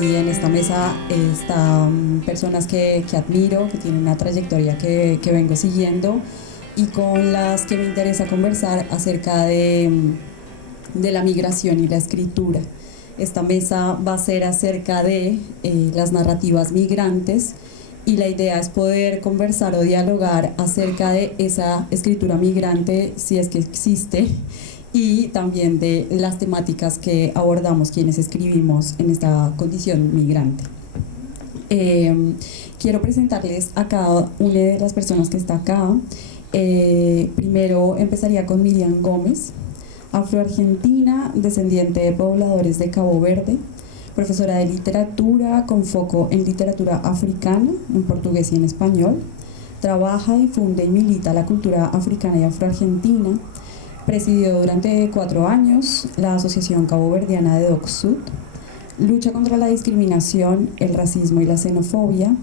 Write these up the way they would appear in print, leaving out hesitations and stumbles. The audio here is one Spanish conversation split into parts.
y en esta mesa están personas que admiro, que tienen una trayectoria que vengo siguiendo y con las que me interesa conversar acerca de la migración y la escritura. Esta mesa va a ser acerca de las narrativas migrantes y la idea es poder conversar o dialogar acerca de esa escritura migrante, si es que existe, y también de las temáticas que abordamos quienes escribimos en esta condición migrante. Quiero presentarles a cada una de las personas que está acá. Primero empezaría con Miriam Gómez, afroargentina, descendiente de pobladores de Cabo Verde, profesora de literatura con foco en literatura africana, en portugués y en español. Trabaja, difunde y milita la cultura africana y afroargentina. Presidió durante 4 años la Asociación Caboverdiana de DocSud. Lucha contra la discriminación, el racismo y la xenofobia.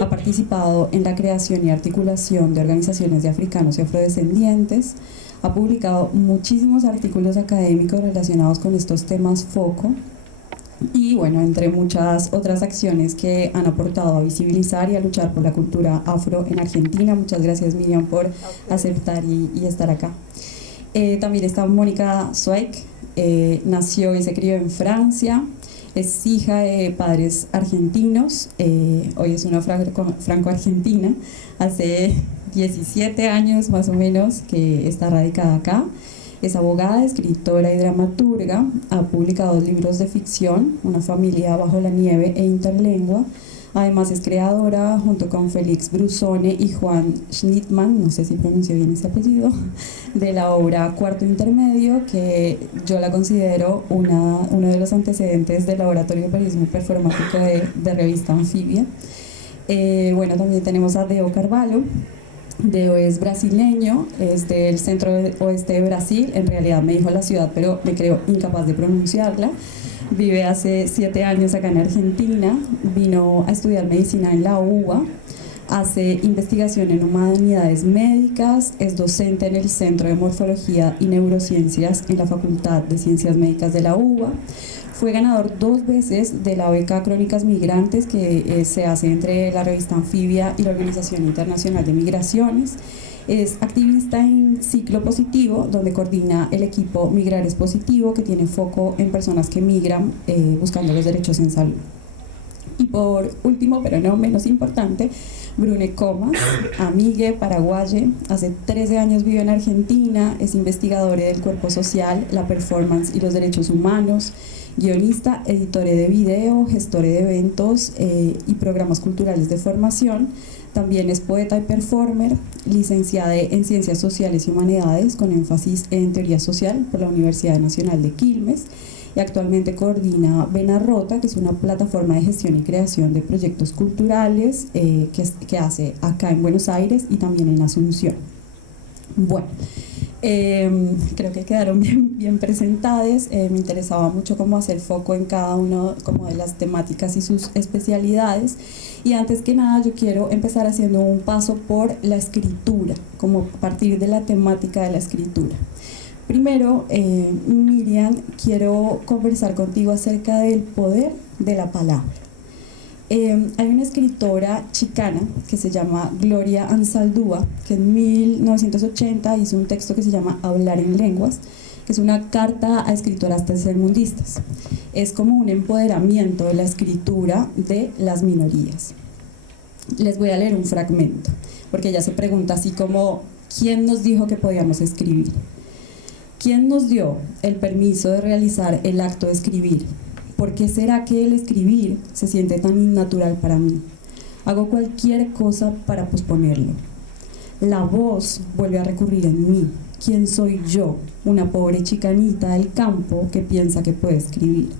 Ha participado en la creación y articulación de organizaciones de africanos y afrodescendientes. Ha publicado muchísimos artículos académicos relacionados con estos temas foco. Y bueno, entre muchas otras acciones que han aportado a visibilizar y a luchar por la cultura afro en Argentina. Muchas gracias, Miriam, por aceptar y estar acá. También está Mónica Zweig, nació y se crió en Francia, es hija de padres argentinos, hoy es una franco-argentina, hace 17 años más o menos que está radicada acá. Es abogada, escritora y dramaturga, ha publicado 2 libros de ficción, Una familia bajo la nieve e Interlengua. Además es creadora, junto con Félix Brusone y Juan Schnittmann, no sé si pronuncio bien ese apellido, de la obra Cuarto Intermedio, que yo la considero uno de los antecedentes del Laboratorio de Periodismo Performático de Revista Anfibia. Bueno, también tenemos a Deo Carvalho. Deo es brasileño, es del centro oeste de Brasil, en realidad me dijo la ciudad, pero me creo incapaz de pronunciarla. Vive hace 7 años acá en Argentina, vino a estudiar medicina en la UBA, hace investigación en humanidades médicas, es docente en el Centro de Morfología y Neurociencias en la Facultad de Ciencias Médicas de la UBA. Fue ganador 2 veces de la beca Crónicas Migrantes que se hace entre la revista Anfibia y la Organización Internacional de Migraciones. Es activista en Ciclo Positivo, donde coordina el equipo Migrar es Positivo, que tiene foco en personas que migran buscando los derechos en salud. Y por último, pero no menos importante, Brune Comas, amigue, paraguaye, hace 13 años vive en Argentina, es investigadora del cuerpo social, la performance y los derechos humanos, guionista, editore de video, gestore de eventos y programas culturales de formación. También es poeta y performer, licenciada en Ciencias Sociales y Humanidades con énfasis en Teoría Social por la Universidad Nacional de Quilmes y actualmente coordina Vena Rota, que es una plataforma de gestión y creación de proyectos culturales que hace acá en Buenos Aires y también en Asunción. Bueno, creo que quedaron bien presentadas. Me interesaba mucho cómo hacer foco en cada una como de las temáticas y sus especialidades. Y antes que nada yo quiero empezar haciendo un paso por la escritura, como a partir de la temática de la escritura. Primero, Miriam, quiero conversar contigo acerca del poder de la palabra. Hay una escritora chicana que se llama Gloria Anzaldúa, que en 1980 hizo un texto que se llama Hablar en lenguas, que es una carta a escritoras tercermundistas. Es como un empoderamiento de la escritura de las minorías. Les voy a leer un fragmento, porque ella se pregunta así como, ¿quién nos dijo que podíamos escribir? ¿Quién nos dio el permiso de realizar el acto de escribir? ¿Por qué será que el escribir se siente tan innatural para mí? Hago cualquier cosa para posponerlo. La voz vuelve a recurrir en mí. ¿Quién soy yo? Una pobre chicanita del campo que piensa que puede escribir.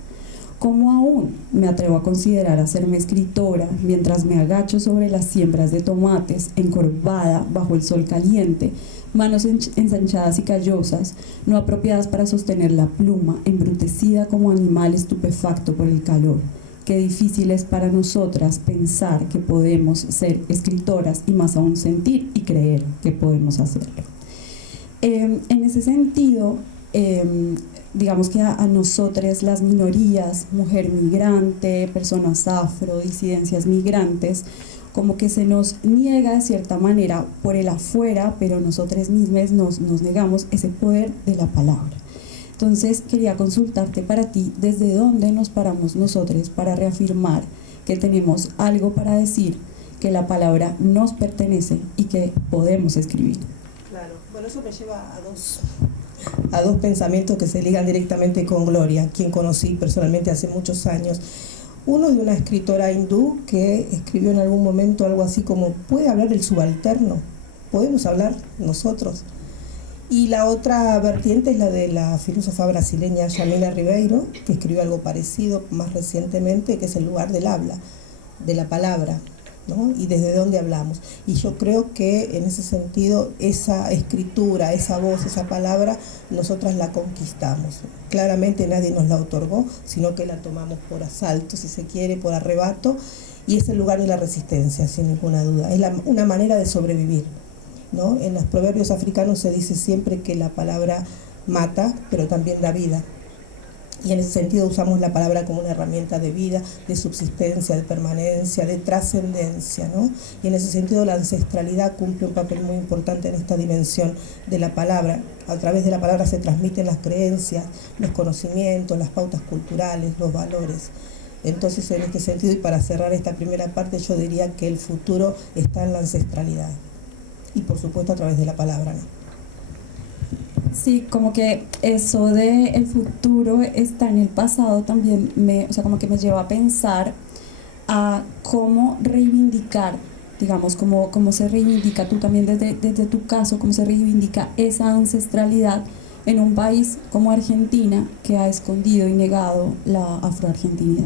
¿Cómo aún me atrevo a considerar hacerme escritora mientras me agacho sobre las siembras de tomates, encorvada bajo el sol caliente, manos ensanchadas y callosas, no apropiadas para sostener la pluma, embrutecida como animal estupefacto por el calor? Qué difícil es para nosotras pensar que podemos ser escritoras y más aún sentir y creer que podemos hacerlo. En ese sentido, digamos que a nosotras las minorías, mujer migrante, personas afro, disidencias migrantes, como que se nos niega de cierta manera por el afuera, pero nosotras mismas nos negamos ese poder de la palabra. Entonces quería consultarte para ti, ¿desde dónde nos paramos nosotros para reafirmar que tenemos algo para decir, que la palabra nos pertenece y que podemos escribir? Claro, bueno, eso me lleva a dos pensamientos que se ligan directamente con Gloria, quien conocí personalmente hace muchos años. Uno de una escritora hindú que escribió en algún momento algo así como: ¿puede hablar del subalterno? ¿Podemos hablar nosotros? Y la otra vertiente es la de la filósofa brasileña Jamila Ribeiro, que escribió algo parecido más recientemente, que es el lugar del habla, de la palabra, ¿no? Y desde dónde hablamos. Y yo creo que en ese sentido esa escritura, esa voz, esa palabra, nosotras la conquistamos. Claramente nadie nos la otorgó, sino que la tomamos por asalto, si se quiere, por arrebato, y es el lugar de la resistencia, sin ninguna duda. Es una manera de sobrevivir, ¿no? En los proverbios africanos se dice siempre que la palabra mata, pero también da vida. Y en ese sentido usamos la palabra como una herramienta de vida, de subsistencia, de permanencia, de trascendencia, ¿no? Y en ese sentido la ancestralidad cumple un papel muy importante en esta dimensión de la palabra. A través de la palabra se transmiten las creencias, los conocimientos, las pautas culturales, los valores. Entonces, en este sentido, y para cerrar esta primera parte, yo diría que el futuro está en la ancestralidad. Y por supuesto a través de la palabra, ¿no? Sí, como que eso de el futuro está en el pasado también o sea, como que me lleva a pensar a cómo reivindicar, digamos, cómo se reivindica tú también desde tu caso, cómo se reivindica esa ancestralidad en un país como Argentina, que ha escondido y negado la afroargentinidad.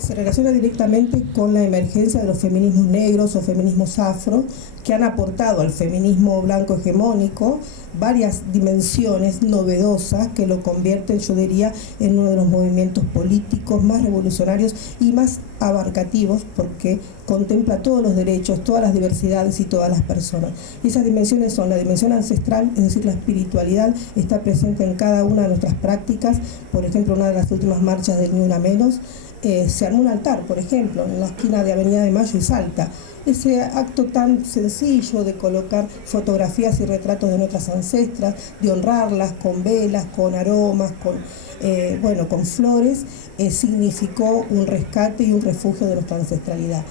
Se relaciona directamente con la emergencia de los feminismos negros o feminismos afro, que han aportado al feminismo blanco hegemónico varias dimensiones novedosas que lo convierten, yo diría, en uno de los movimientos políticos más revolucionarios y más abarcativos, porque contempla todos los derechos, todas las diversidades y todas las personas. Y esas dimensiones son la dimensión ancestral, es decir, la espiritualidad está presente en cada una de nuestras prácticas. Por ejemplo, una de las últimas marchas del Ni Una Menos, se armó un altar, por ejemplo, en la esquina de Avenida de Mayo y Salta. Ese acto tan sencillo de colocar fotografías y retratos de nuestras ancestras, de honrarlas con velas, con aromas, con flores, significó un rescate y un refugio de nuestra ancestralidad.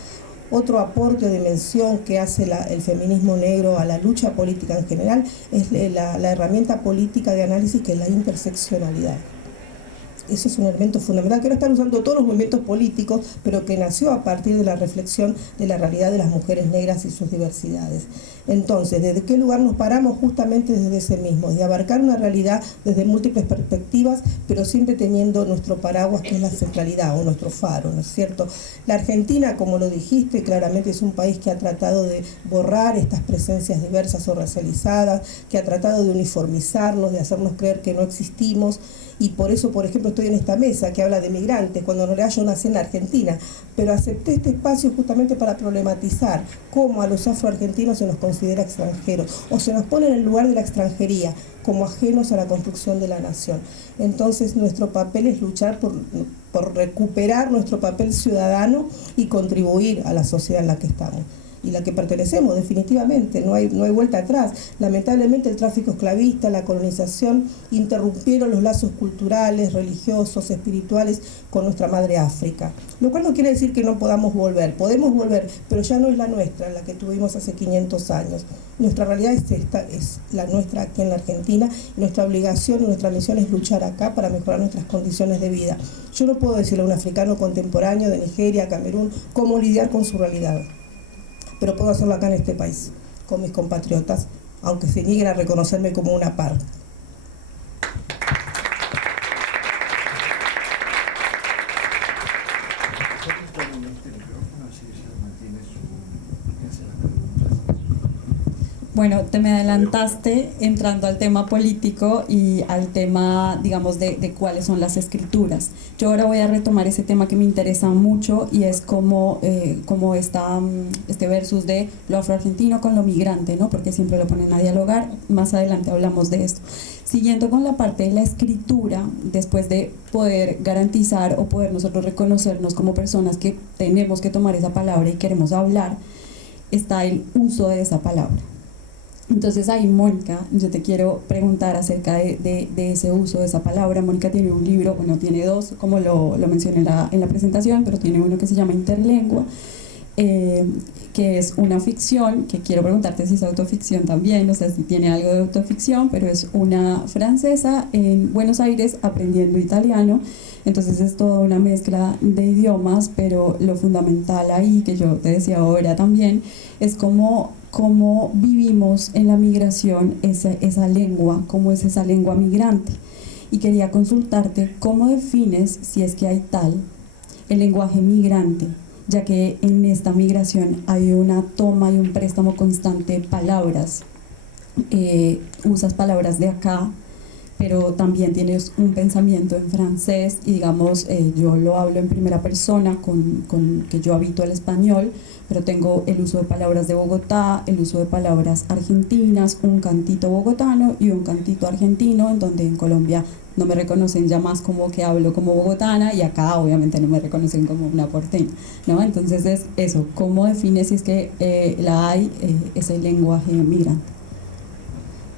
Otro aporte o dimensión que hace el feminismo negro a la lucha política en general es la herramienta política de análisis, que es la interseccionalidad. Eso es un elemento fundamental que ahora están usando todos los movimientos políticos, pero que nació a partir de la reflexión de la realidad de las mujeres negras y sus diversidades. Entonces, ¿desde qué lugar nos paramos? Justamente desde ese mismo, de abarcar una realidad desde múltiples perspectivas, pero siempre teniendo nuestro paraguas, que es la centralidad o nuestro faro, ¿no es cierto? La Argentina, como lo dijiste, claramente es un país que ha tratado de borrar estas presencias diversas o racializadas, que ha tratado de uniformizarnos, de hacernos creer que no existimos. Y por eso, por ejemplo, estoy en esta mesa que habla de migrantes, cuando en realidad yo nací en la Argentina, pero acepté este espacio justamente para problematizar cómo a los afroargentinos se nos considera extranjeros, o se nos pone en el lugar de la extranjería, como ajenos a la construcción de la nación. Entonces, nuestro papel es luchar por recuperar nuestro papel ciudadano y contribuir a la sociedad en la que estamos y la que pertenecemos, definitivamente, no hay vuelta atrás. Lamentablemente el tráfico esclavista, la colonización, interrumpieron los lazos culturales, religiosos, espirituales con nuestra madre África. Lo cual no quiere decir que no podamos volver, podemos volver, pero ya no es la nuestra, la que tuvimos hace 500 años. Nuestra realidad es esta, es la nuestra aquí en la Argentina, y nuestra obligación y nuestra misión es luchar acá para mejorar nuestras condiciones de vida. Yo no puedo decirle a un africano contemporáneo de Nigeria, Camerún, cómo lidiar con su realidad, pero puedo hacerlo acá en este país, con mis compatriotas, aunque se nieguen a reconocerme como una par. Bueno, te me adelantaste entrando al tema político y al tema, digamos, de cuáles son las escrituras. Yo ahora voy a retomar ese tema que me interesa mucho y es cómo este versus de lo afroargentino con lo migrante, ¿no? Porque siempre lo ponen a dialogar. Más adelante hablamos de esto. Siguiendo con la parte de la escritura, después de poder garantizar o poder nosotros reconocernos como personas que tenemos que tomar esa palabra y queremos hablar, está el uso de esa palabra. Entonces ahí, Mónica, yo te quiero preguntar acerca de ese uso de esa palabra. Mónica tiene un libro, bueno, tiene dos, como lo mencioné en la presentación, pero tiene uno que se llama Interlengua, que es una ficción, que quiero preguntarte si es autoficción también, no sé si tiene algo de autoficción, pero es una francesa en Buenos Aires aprendiendo italiano. Entonces es toda una mezcla de idiomas, pero lo fundamental ahí, que yo te decía ahora también, es cómo vivimos en la migración esa lengua, cómo es esa lengua migrante. Y quería consultarte cómo defines, si es que hay tal, el lenguaje migrante, ya que en esta migración hay una toma y un préstamo constante de palabras. Usas palabras de acá, pero también tienes un pensamiento en francés y digamos, yo lo hablo en primera persona con que yo habito el español, pero tengo el uso de palabras de Bogotá, el uso de palabras argentinas, un cantito bogotano y un cantito argentino, en donde en Colombia no me reconocen ya más como que hablo como bogotana y acá obviamente no me reconocen como una porteña, ¿no? Entonces es eso, ¿cómo defines si es que ese lenguaje migrante?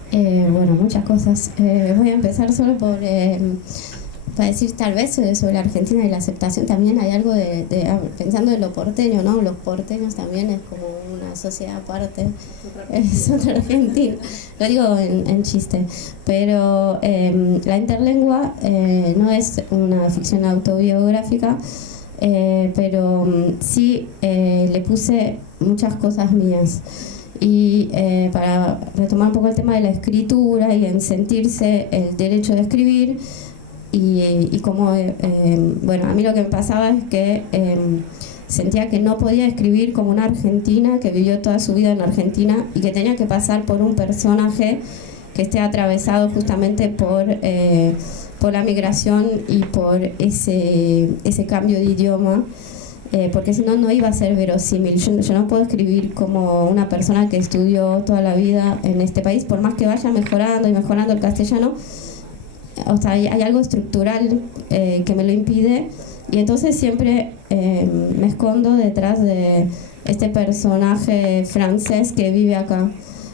Bueno, muchas cosas. Voy a empezar solo para decir tal vez sobre la Argentina y la aceptación. También hay algo pensando en lo porteño, ¿no? Los porteños también es como una sociedad aparte, es otro argentino. Lo digo en chiste. Pero la Interlengua no es una ficción autobiográfica, pero sí le puse muchas cosas mías. Y para retomar un poco el tema de la escritura y en sentirse el derecho de escribir y como, bueno, a mí lo que me pasaba es que sentía que no podía escribir como una argentina que vivió toda su vida en Argentina y que tenía que pasar por un personaje que esté atravesado justamente por la migración y por ese cambio de idioma. Porque si no, no iba a ser verosímil. Yo no puedo escribir como una persona que estudió toda la vida en este país, por más que vaya mejorando y mejorando el castellano. O sea, hay algo estructural que me lo impide, y entonces siempre me escondo detrás de este personaje francés que vive acá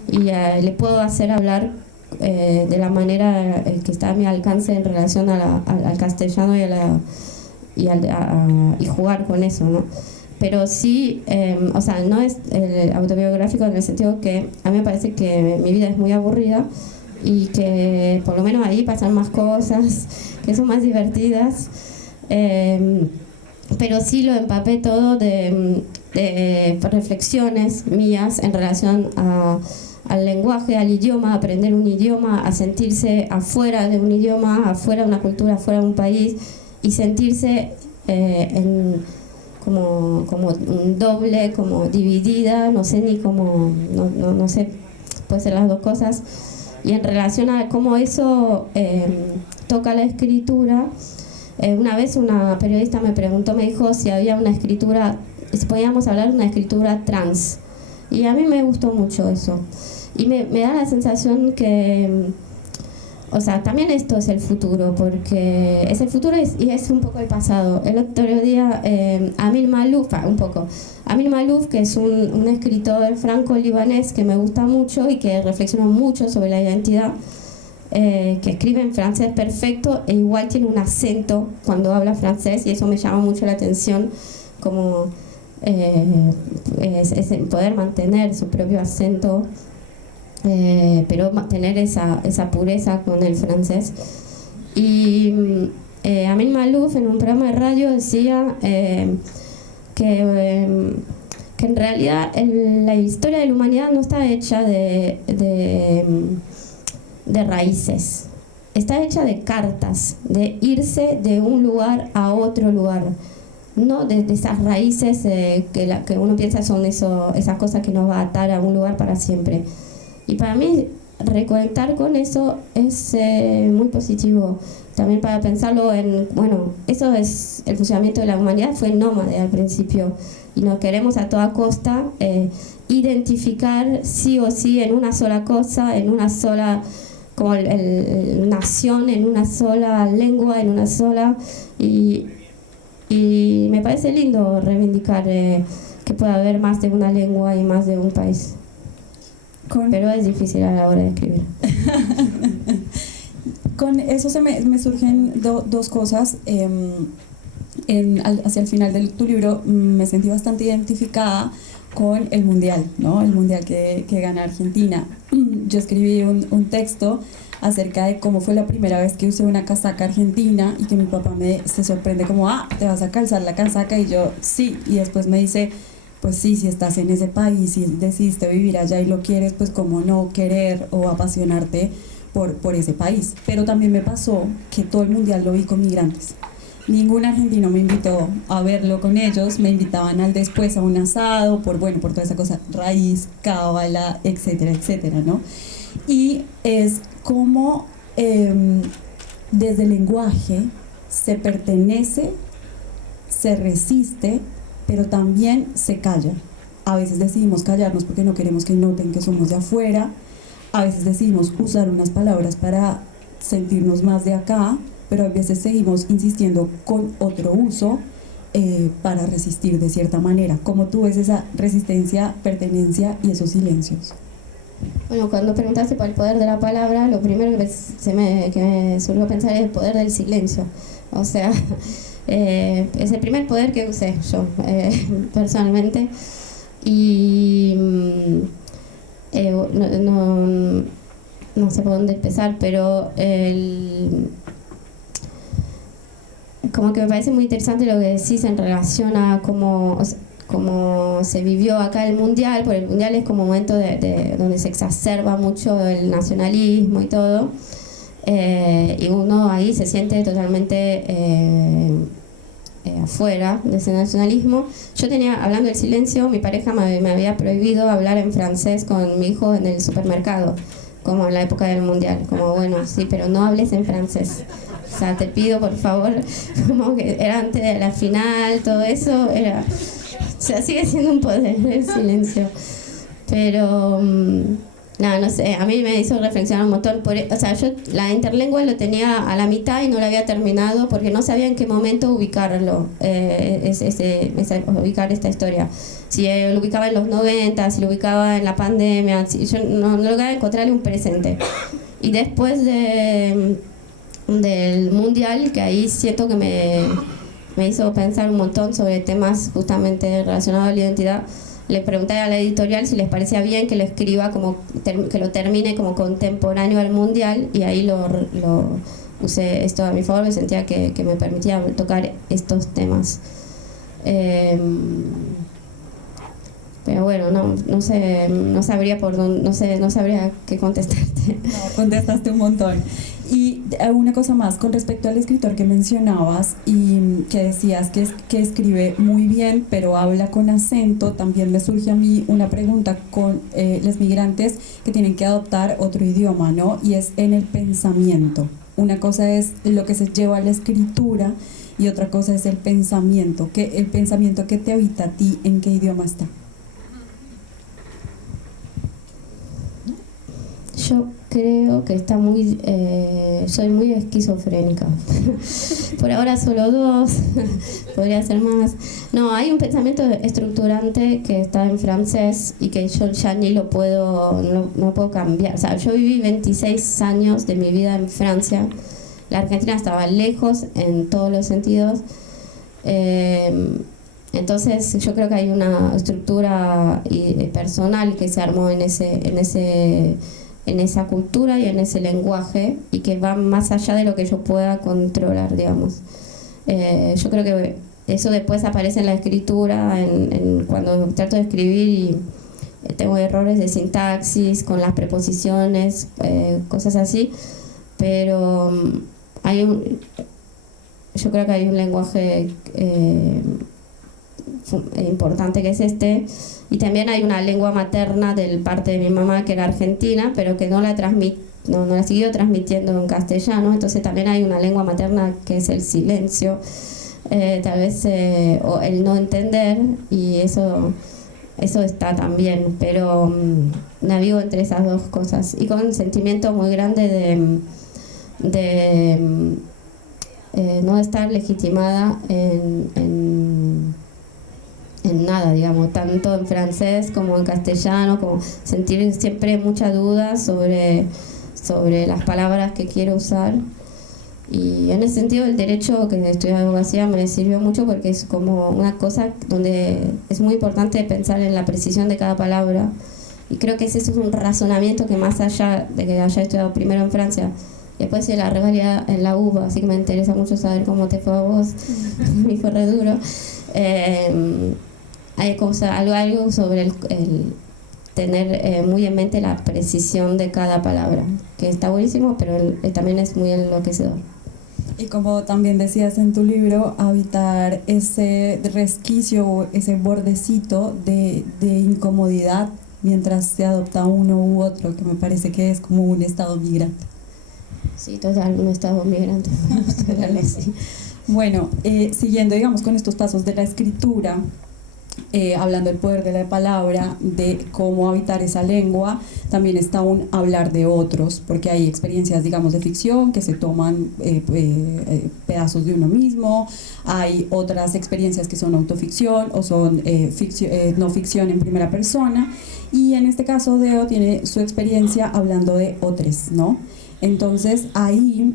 y le puedo hacer hablar de la manera que está a mi alcance en relación al castellano y jugar con eso, ¿no? Pero sí, o sea, no es autobiográfico en el sentido que a mí me parece que mi vida es muy aburrida y que por lo menos ahí pasan más cosas que son más divertidas, pero sí lo empapé todo de reflexiones mías en relación al lenguaje, al idioma, a aprender un idioma, a sentirse afuera de un idioma, afuera de una cultura, afuera de un país, y sentirse como un doble, como dividida, no sé ni cómo, no sé, puede ser las dos cosas. Y en relación a cómo eso toca la escritura, una vez una periodista me dijo si había una escritura, si podíamos hablar de una escritura trans. Y a mí me gustó mucho eso. Y me da la sensación que, o sea, también esto es el futuro, porque es el futuro y es un poco el pasado. El otro día, Amin Maalouf, que es un escritor franco-libanés que me gusta mucho y que reflexiona mucho sobre la identidad, que escribe en francés perfecto e igual tiene un acento cuando habla francés, y eso me llama mucho la atención, como es poder mantener su propio acento, pero mantener esa pureza con el francés. Y Amin Maalouf en un programa de radio decía que en realidad la historia de la humanidad no está hecha de raíces, está hecha de cartas, de irse de un lugar a otro lugar, no de esas raíces que uno piensa son esas cosas que nos va a atar a un lugar para siempre. Y para mí reconectar con eso es muy positivo. También para pensarlo en, bueno, eso es el funcionamiento de la humanidad, fue nómade al principio y nos queremos a toda costa identificar sí o sí en una sola cosa, en una sola como nación, en una sola lengua, en una sola y me parece lindo reivindicar que pueda haber más de una lengua y más de un país. Pero es difícil a la hora de escribir. Con eso me surgen dos cosas. Hacia el final de tu libro me sentí bastante identificada con el mundial, ¿no? El mundial que gana Argentina. Yo escribí un texto acerca de cómo fue la primera vez que usé una casaca argentina y que mi papá se sorprende como, ¿te vas a calzar la casaca? Y yo, sí. Y después me dice, pues sí, si estás en ese país y decidiste vivir allá y lo quieres, pues cómo no querer o apasionarte por ese país. Pero también me pasó que todo el mundial lo vi con migrantes. Ningún argentino me invitó a verlo con ellos, me invitaban al después a un asado, por toda esa cosa, raíz, cábala, etcétera, etcétera, ¿no? Y es como desde el lenguaje se pertenece, se resiste, pero también se calla. A veces decidimos callarnos porque no queremos que noten que somos de afuera, a veces decidimos usar unas palabras para sentirnos más de acá, pero a veces seguimos insistiendo con otro uso para resistir de cierta manera. ¿Cómo tú ves esa resistencia, pertenencia y esos silencios? Bueno, cuando preguntaste por el poder de la palabra, lo primero que me surgió pensar es el poder del silencio. O sea, es el primer poder que usé yo, personalmente. Y no sé por dónde empezar, pero como que me parece muy interesante lo que decís en relación a cómo se vivió acá el mundial, porque el mundial es como un momento donde se exacerba mucho el nacionalismo y todo, y uno ahí se siente totalmente afuera de ese nacionalismo. Yo hablando del silencio, mi pareja me había prohibido hablar en francés con mi hijo en el supermercado, como en la época del mundial, como bueno, sí, pero no hables en francés. O sea, te pido por favor, como que era antes de la final, todo eso, o sea, sigue siendo un poder el silencio. Pero, no sé, a mí me hizo reflexionar un montón. O sea, yo la interlengua lo tenía a la mitad y no la había terminado porque no sabía en qué momento ubicarlo, ubicar esta historia. Si lo ubicaba en los 90, si lo ubicaba en la pandemia, yo no lograba encontrarle un presente. Y después del mundial, que ahí siento que me hizo pensar un montón sobre temas justamente relacionados a la identidad, le pregunté a la editorial si les parecía bien que lo escriba que lo termine como contemporáneo al mundial, y ahí lo usé esto a mi favor. Me sentía que me permitía tocar estos temas. Pero bueno, no sé, no sabría por dónde, no sabría qué contestarte. No, contestaste un montón. Y una cosa más, con respecto al escritor que mencionabas y que decías que escribe muy bien, pero habla con acento, también me surge a mí una pregunta con los migrantes que tienen que adoptar otro idioma, ¿no? Y es en el pensamiento. Una cosa es lo que se lleva a la escritura y otra cosa es el pensamiento. El pensamiento que te habita a ti, ¿en qué idioma está? Yo creo que está soy muy esquizofrénica. Por ahora solo 2, podría ser más. No, hay un pensamiento estructurante que está en francés y que yo ya ni lo puedo, no puedo cambiar. O sea, yo viví 26 años de mi vida en Francia. La Argentina estaba lejos en todos los sentidos. Entonces yo creo que hay una estructura personal que se armó en esa cultura y en ese lenguaje, y que va más allá de lo que yo pueda controlar, digamos. Yo creo que eso después aparece en la escritura, cuando trato de escribir y tengo errores de sintaxis con las preposiciones, cosas así, pero yo creo que hay un lenguaje importante que es este. Y también hay una lengua materna del parte de mi mamá que era argentina, pero que no la siguió transmitiendo en castellano. Entonces también hay una lengua materna que es el silencio, tal vez, o el no entender, y eso está también, pero navigo entre esas dos cosas y con un sentimiento muy grande de no estar legitimada en nada, digamos, tanto en francés como en castellano, como sentir siempre mucha duda sobre las palabras que quiero usar. Y en ese sentido el derecho, que estudié abogacía, me sirvió mucho porque es como una cosa donde es muy importante pensar en la precisión de cada palabra, y creo que ese es un razonamiento que, más allá de que haya estudiado primero en Francia, después de la revalida en la UBA, así que me interesa mucho saber cómo te fue a vos. A mí fue re duro. Hay algo sobre el tener muy en mente la precisión de cada palabra, que está buenísimo, pero también es muy enloquecedor. Y como también decías en tu libro, habitar ese resquicio, ese bordecito de incomodidad mientras se adopta uno u otro, que me parece que es como un estado migrante. Sí, total, un estado migrante. Sí. Bueno, siguiendo, digamos, con estos pasos de la escritura, hablando del poder de la palabra, de cómo habitar esa lengua, también está un hablar de otros, porque hay experiencias, digamos, de ficción que se toman pedazos de uno mismo, hay otras experiencias que son autoficción o son no ficción en primera persona, y en este caso Deo tiene su experiencia hablando de otros, ¿no? Entonces ahí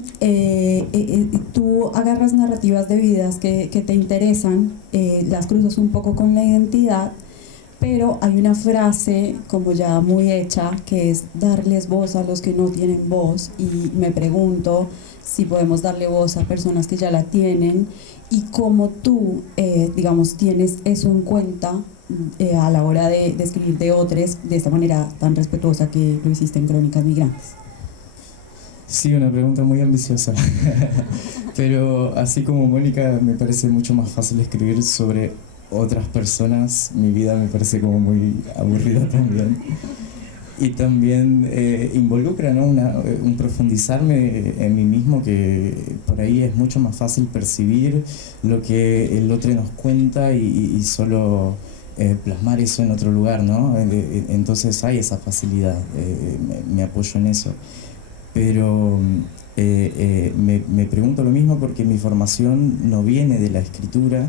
tú agarras narrativas de vidas que te interesan, las cruzas un poco con la identidad, pero hay una frase como ya muy hecha que es darles voz a los que no tienen voz, y me pregunto si podemos darle voz a personas que ya la tienen, y cómo tú, digamos, tienes eso en cuenta a la hora de escribir de otros de esta manera tan respetuosa que lo hiciste en Crónicas Migrantes. Sí, una pregunta muy ambiciosa, pero así como Mónica, me parece mucho más fácil escribir sobre otras personas. Mi vida me parece como muy aburrida también, y también involucra, ¿no? un profundizarme en mí mismo, que por ahí es mucho más fácil percibir lo que el otro nos cuenta y solo plasmar eso en otro lugar, ¿no? Entonces hay esa facilidad, me apoyo en eso. Pero me pregunto lo mismo porque mi formación no viene de la escritura.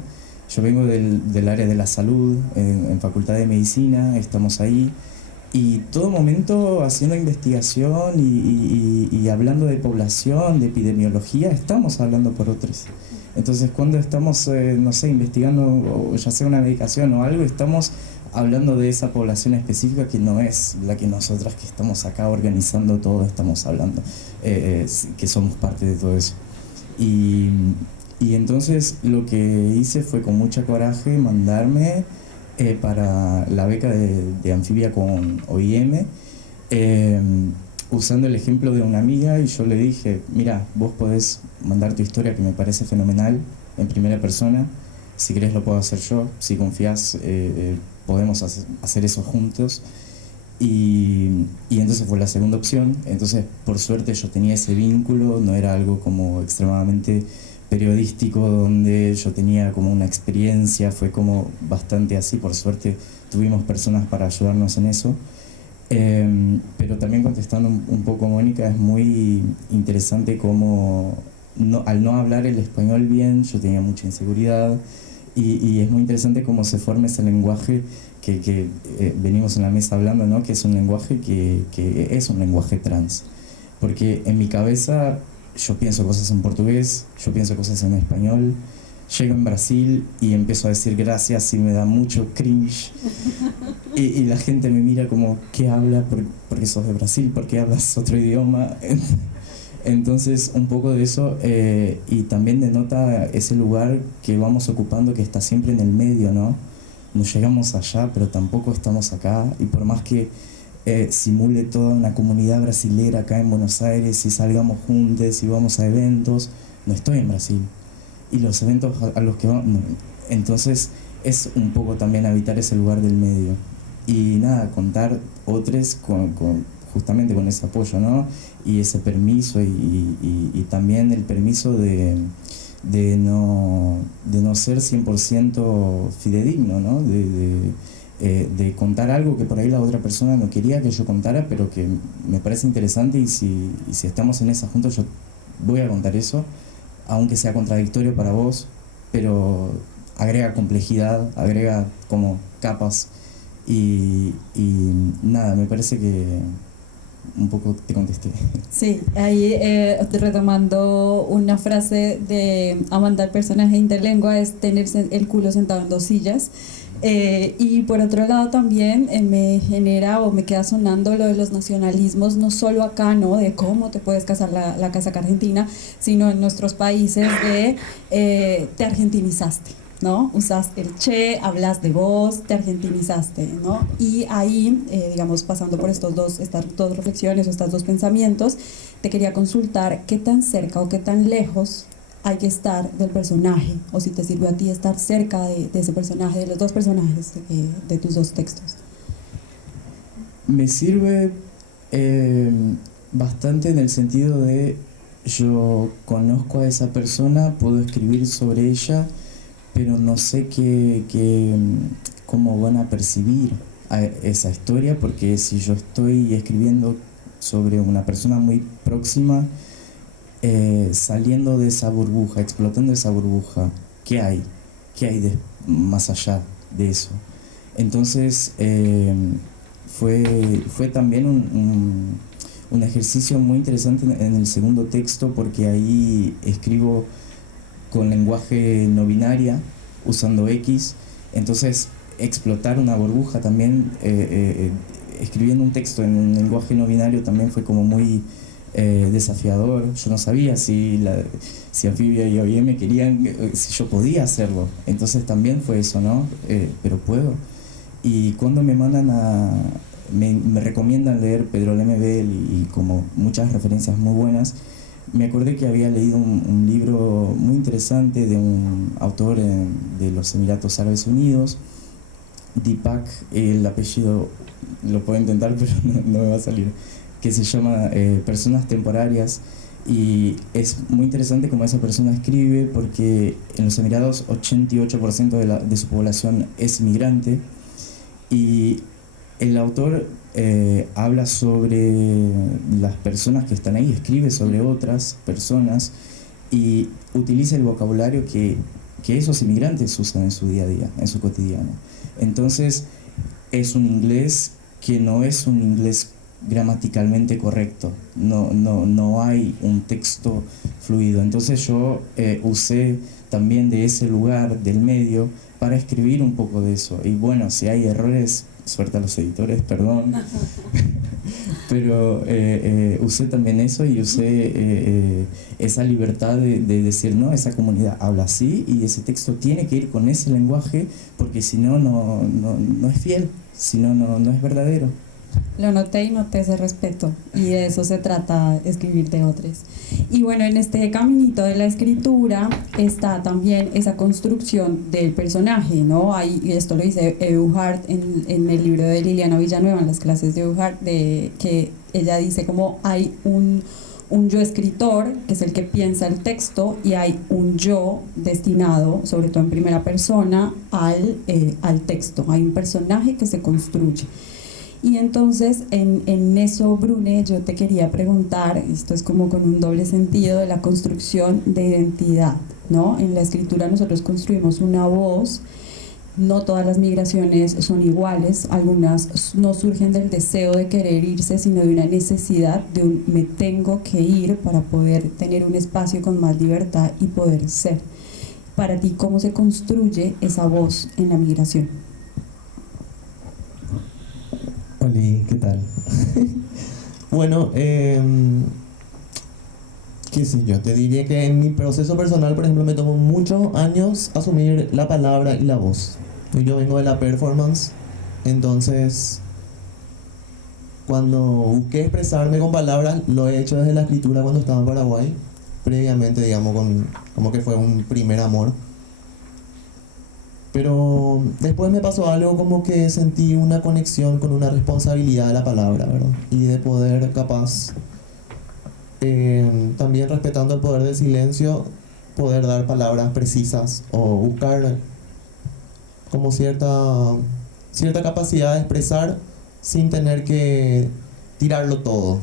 Yo vengo del área de la salud, en Facultad de Medicina, estamos ahí, y todo momento haciendo investigación y hablando de población, de epidemiología, estamos hablando por otros. Entonces cuando estamos, no sé, investigando, o ya sea una medicación o algo, estamos hablando de esa población específica que no es la que nosotras que estamos acá organizando todo estamos hablando, que somos parte de todo eso. Y entonces lo que hice fue con mucho coraje mandarme para la beca de anfibia con OIM, usando el ejemplo de una amiga, y yo le dije, mira, vos podés mandar tu historia, que me parece fenomenal, en primera persona, si querés lo puedo hacer yo, si confías podemos hacer eso juntos. Y entonces fue la segunda opción. Entonces por suerte yo tenía ese vínculo, no era algo como extremadamente periodístico donde yo tenía como una experiencia, fue como bastante así, por suerte tuvimos personas para ayudarnos en eso. Pero también contestando un poco a Mónica, es muy interesante cómo al no hablar el español bien yo tenía mucha inseguridad, y es muy interesante cómo se forma ese lenguaje que venimos en la mesa hablando, ¿no? Que es un lenguaje que es un lenguaje trans, porque en mi cabeza yo pienso cosas en portugués, yo pienso cosas en español, llego en Brasil y empiezo a decir gracias y me da mucho cringe, y la gente me mira como, ¿qué habla? ¿Por qué sos de Brasil? ¿Por qué hablas otro idioma? Entonces un poco de eso, y también denota ese lugar que vamos ocupando, que está siempre en el medio, ¿no? No llegamos allá, pero tampoco estamos acá, y por más que simule toda una comunidad brasilera acá en Buenos Aires y salgamos juntos y vamos a eventos, no estoy en Brasil, y los eventos a los que vamos, no. Entonces es un poco también habitar ese lugar del medio. Y nada, contar otros justamente con ese apoyo, ¿no? Y ese permiso y también el permiso de no ser 100% fidedigno, ¿no? De contar algo que por ahí la otra persona no quería que yo contara, pero que me parece interesante y si estamos en esa junta yo voy a contar eso, aunque sea contradictorio para vos, pero agrega complejidad, agrega como capas y nada, me parece que un poco te contesté. Sí, ahí retomando una frase de Amanda, el personaje de Interlengua, es tenerse el culo sentado en dos sillas. Y por otro lado también me genera o me queda sonando lo de los nacionalismos, no solo acá, ¿no? De cómo te puedes casar la casaca argentina, sino en nuestros países de te argentinizaste, ¿no? Usas el che, hablas de vos, te argentinizaste, ¿no? Y ahí, digamos, pasando por estas dos reflexiones o estos dos pensamientos, te quería consultar qué tan cerca o qué tan lejos hay que estar del personaje, o si te sirve a ti estar cerca de ese personaje, de los dos personajes de tus dos textos. Me sirve bastante en el sentido de yo conozco a esa persona, puedo escribir sobre ella, pero no sé cómo van a percibir a esa historia, porque si yo estoy escribiendo sobre una persona muy próxima, saliendo de esa burbuja, explotando esa burbuja, ¿qué hay? ¿Qué hay más allá de eso? Entonces fue también un ejercicio muy interesante en el segundo texto, porque ahí escribo con lenguaje no binaria, usando X, entonces explotar una burbuja también, escribiendo un texto en un lenguaje no binario también fue como muy desafiador. Yo no sabía si Anfibia y OIM querían, si yo podía hacerlo, entonces también fue eso, ¿no? Pero puedo. Y cuando me mandan me recomiendan leer Pedro Lemebel y como muchas referencias muy buenas, me acordé que había leído un libro muy interesante de un autor de los Emiratos Árabes Unidos, Deepak, el apellido lo puedo intentar pero no me va a salir, que se llama Personas Temporarias, y es muy interesante cómo esa persona escribe, porque en los Emiratos 88% de su población es migrante, y el autor habla sobre las personas que están ahí, escribe sobre otras personas y utiliza el vocabulario que esos inmigrantes usan en su día a día, en su cotidiano. Entonces es un inglés que no es un inglés gramaticalmente correcto, no hay un texto fluido. Entonces yo usé también de ese lugar del medio para escribir un poco de eso. Y bueno, si hay errores, suerte a los editores, perdón. Pero usé también eso y usé esa libertad de decir, no, esa comunidad habla así y ese texto tiene que ir con ese lenguaje, porque si no, no es fiel, si no, no es verdadero. Lo noté y noté ese respeto, y de eso se trata, escribir de otros. Y bueno, en este caminito de la escritura está también esa construcción del personaje, ¿no? Y esto lo dice Eeuhart en el libro de Liliana Villanueva, en las clases de Eeuhart, que ella dice como hay un yo escritor, que es el que piensa el texto, y hay un yo destinado, sobre todo en primera persona, al texto. Hay un personaje que se construye. Y entonces en eso, Brune, yo te quería preguntar, esto es como con un doble sentido, de la construcción de identidad, ¿no? En la escritura nosotros construimos una voz. No todas las migraciones son iguales, algunas no surgen del deseo de querer irse, sino de una necesidad de un me tengo que ir para poder tener un espacio con más libertad y poder ser. Para ti, ¿cómo se construye esa voz en la migración? Hola, ¿qué tal? Bueno, qué sé yo, te diría que en mi proceso personal, por ejemplo, me tomó muchos años asumir la palabra y la voz. Yo vengo de la performance, entonces cuando busqué expresarme con palabras, lo he hecho desde la escritura cuando estaba en Paraguay, previamente, digamos, como que fue un primer amor. Pero después me pasó algo como que sentí una conexión con una responsabilidad de la palabra, ¿verdad? Y de poder capaz, también respetando el poder del silencio, poder dar palabras precisas o buscar como cierta capacidad de expresar sin tener que tirarlo todo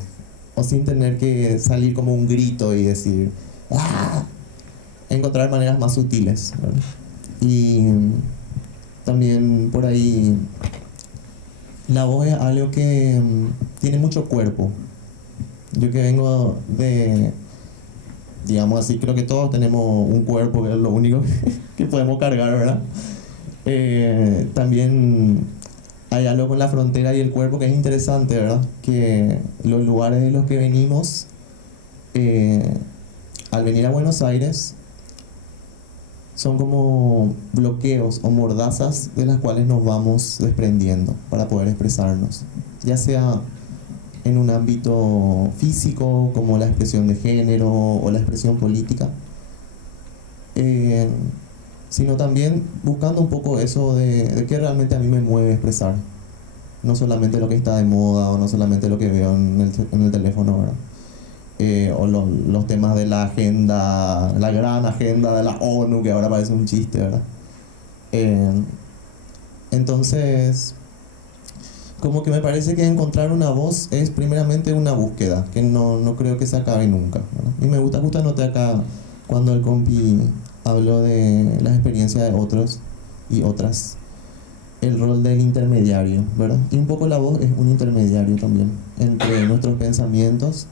o sin tener que salir como un grito y decir ¡ah! Encontrar maneras más sutiles, ¿verdad? Y también por ahí la voz es algo que tiene mucho cuerpo. Yo que vengo de, digamos así, creo que todos tenemos un cuerpo que es lo único que podemos cargar, ¿verdad? También hay algo con la frontera y el cuerpo que es interesante, ¿verdad? Que los lugares de los que venimos, al venir a Buenos Aires, son como bloqueos o mordazas de las cuales nos vamos desprendiendo para poder expresarnos, ya sea en un ámbito físico como la expresión de género o la expresión política, sino también buscando un poco eso de qué realmente a mí me mueve expresar, no solamente lo que está de moda o no solamente lo que veo en el teléfono, ¿verdad? O los temas de la agenda, la gran agenda de la ONU, que ahora parece un chiste, ¿verdad? Entonces, como que me parece que encontrar una voz es primeramente una búsqueda, que no creo que se acabe nunca, ¿verdad? Y me gusta, justo anoté acá, cuando el compi habló de las experiencias de otros y otras, el rol del intermediario, ¿verdad? Y un poco la voz es un intermediario también, entre nuestros pensamientos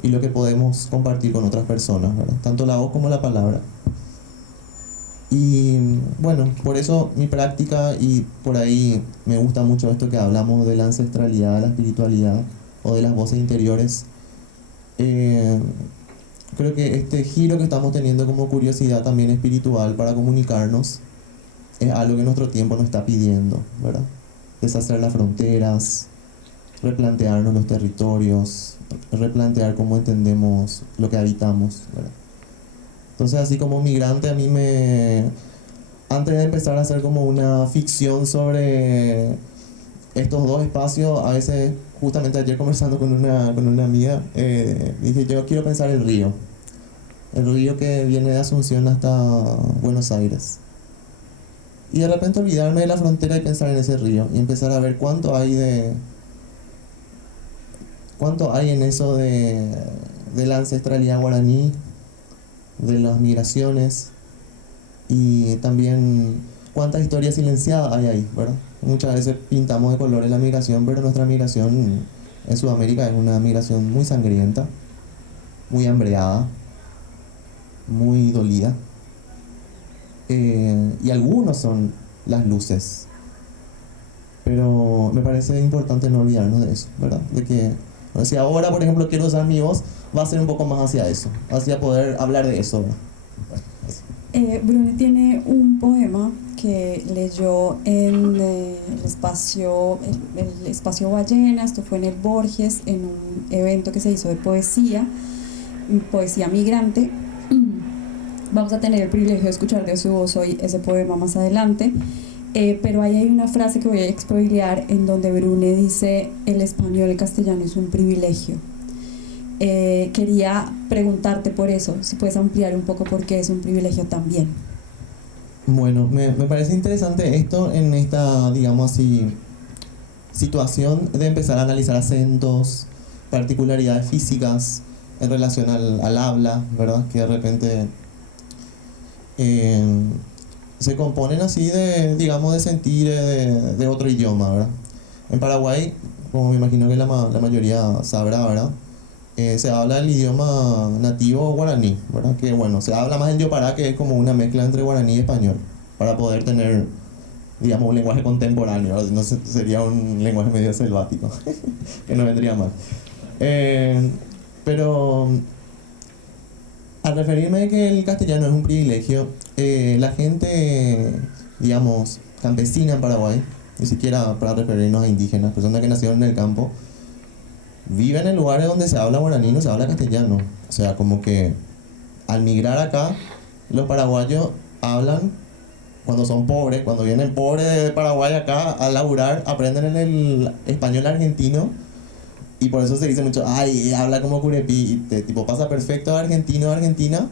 y lo que podemos compartir con otras personas, ¿verdad? Tanto la voz como la palabra. Y bueno, por eso mi práctica, y por ahí me gusta mucho esto que hablamos de la ancestralidad, de la espiritualidad o de las voces interiores. Creo que este giro que estamos teniendo como curiosidad también espiritual para comunicarnos es algo que nuestro tiempo nos está pidiendo, ¿verdad? Deshacer las fronteras, replantearnos los territorios, replantear cómo entendemos lo que habitamos, ¿verdad? Entonces, así como migrante, a mí antes de empezar a hacer como una ficción sobre estos dos espacios, a veces, justamente ayer conversando con una amiga, dije, yo quiero pensar el río que viene de Asunción hasta Buenos Aires. Y de repente olvidarme de la frontera y pensar en ese río, y empezar a ver cuánto hay en eso de la ancestralidad guaraní, de las migraciones, y también cuántas historias silenciadas hay ahí, ¿verdad? Muchas veces pintamos de colores la migración, pero nuestra migración en Sudamérica es una migración muy sangrienta, muy hambreada, muy dolida, y algunos son las luces, pero me parece importante no olvidarnos de eso, ¿verdad? De que si ahora, por ejemplo, quiero usar mi voz, va a ser un poco más hacia eso, hacia poder hablar de eso, ¿verdad? Bueno, eso. Brune tiene un poema que leyó en el espacio Ballena, esto fue en el Borges, en un evento que se hizo de poesía migrante. Vamos a tener el privilegio de escuchar de su voz hoy ese poema más adelante, pero ahí hay una frase que voy a expoliar en donde Brune dice: el español, el castellano es un privilegio. Quería preguntarte por eso, si puedes ampliar un poco por qué es un privilegio también. Bueno, me parece interesante esto en esta, digamos así, situación de empezar a analizar acentos, particularidades físicas en relación al habla, ¿verdad? Que de repente se componen así de, digamos, de sentir de otro idioma, ¿verdad? En Paraguay, como me imagino que la mayoría sabrá, ¿verdad? Se habla el idioma nativo guaraní, ¿verdad? Que bueno, se habla más en Yopará, que es como una mezcla entre guaraní y español, para poder tener, digamos, un lenguaje contemporáneo, ¿verdad? No sería un lenguaje medio selvático, que no vendría mal. Pero al referirme a que el castellano es un privilegio, la gente, digamos, campesina en Paraguay, ni siquiera para referirnos a indígenas, personas que nacieron en el campo, viven en lugares donde se habla guaraní, no se habla castellano. O sea, como que al migrar acá, los paraguayos hablan cuando son pobres, cuando vienen pobres de Paraguay acá a laburar, aprenden en el español argentino. Y por eso se dice mucho, ay, habla como Curepi, tipo pasa perfecto a argentino, Argentina.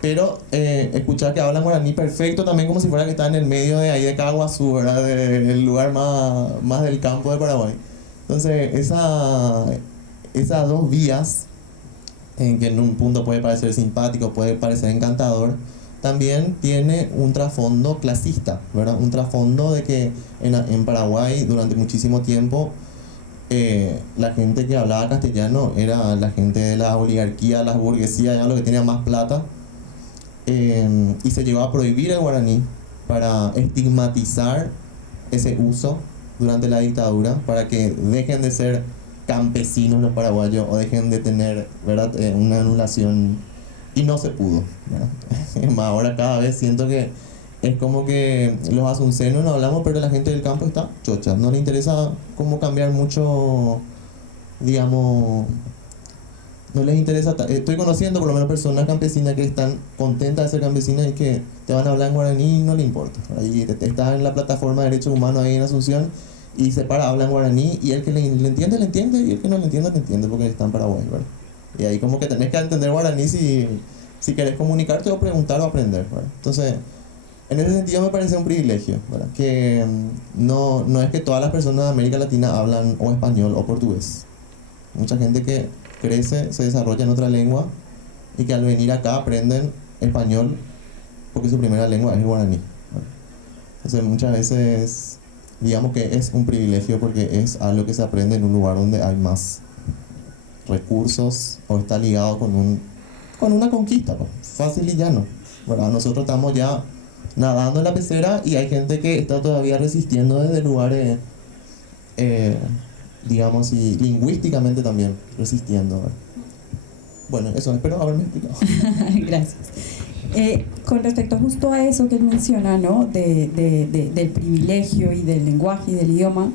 Pero escuchar que hablan guaraní perfecto también como si fuera que está en el medio de ahí de Caguazú, ¿verdad? Del lugar más del campo de Paraguay. Entonces, esas dos vías, en que en un punto puede parecer simpático, puede parecer encantador, también tiene un trasfondo clasista, ¿verdad? Un trasfondo de que en Paraguay durante muchísimo tiempo la gente que hablaba castellano era la gente de la oligarquía, la burguesía, ya lo que tenía más plata. Y se llegó a prohibir el guaraní para estigmatizar ese uso durante la dictadura, para que dejen de ser campesinos los paraguayos o dejen de tener, ¿verdad? Una anulación, y no se pudo, ¿verdad? Es más, ahora cada vez siento que es como que los asuncenos no hablamos, pero la gente del campo está chocha, no le interesa cómo cambiar mucho, digamos. No les interesa. Estoy conociendo por lo menos personas campesinas que están contentas de ser campesinas y que te van a hablar en guaraní y no le importa. Ahí estás en la plataforma de derechos humanos ahí en Asunción y se para, habla en guaraní, y el que le entiende, y el que no le entiende porque está en Paraguay, ¿verdad? Y ahí como que tenés que entender guaraní si querés comunicarte o preguntar o aprender, ¿verdad? Entonces, en ese sentido me parece un privilegio, ¿verdad? Que no es que todas las personas de América Latina hablan o español o portugués. Mucha gente que crece, se desarrolla en otra lengua y que al venir acá aprenden español porque su primera lengua es el guaraní. Entonces muchas veces digamos que es un privilegio porque es algo que se aprende en un lugar donde hay más recursos o está ligado con una conquista, pues, fácil y llano, ¿verdad? Nosotros estamos ya nadando en la pecera y hay gente que está todavía resistiendo desde lugares digamos, y lingüísticamente también resistiendo. Bueno, eso, espero haberme explicado. Gracias. Con respecto justo a eso que él menciona, ¿no? Del privilegio y del lenguaje y del idioma,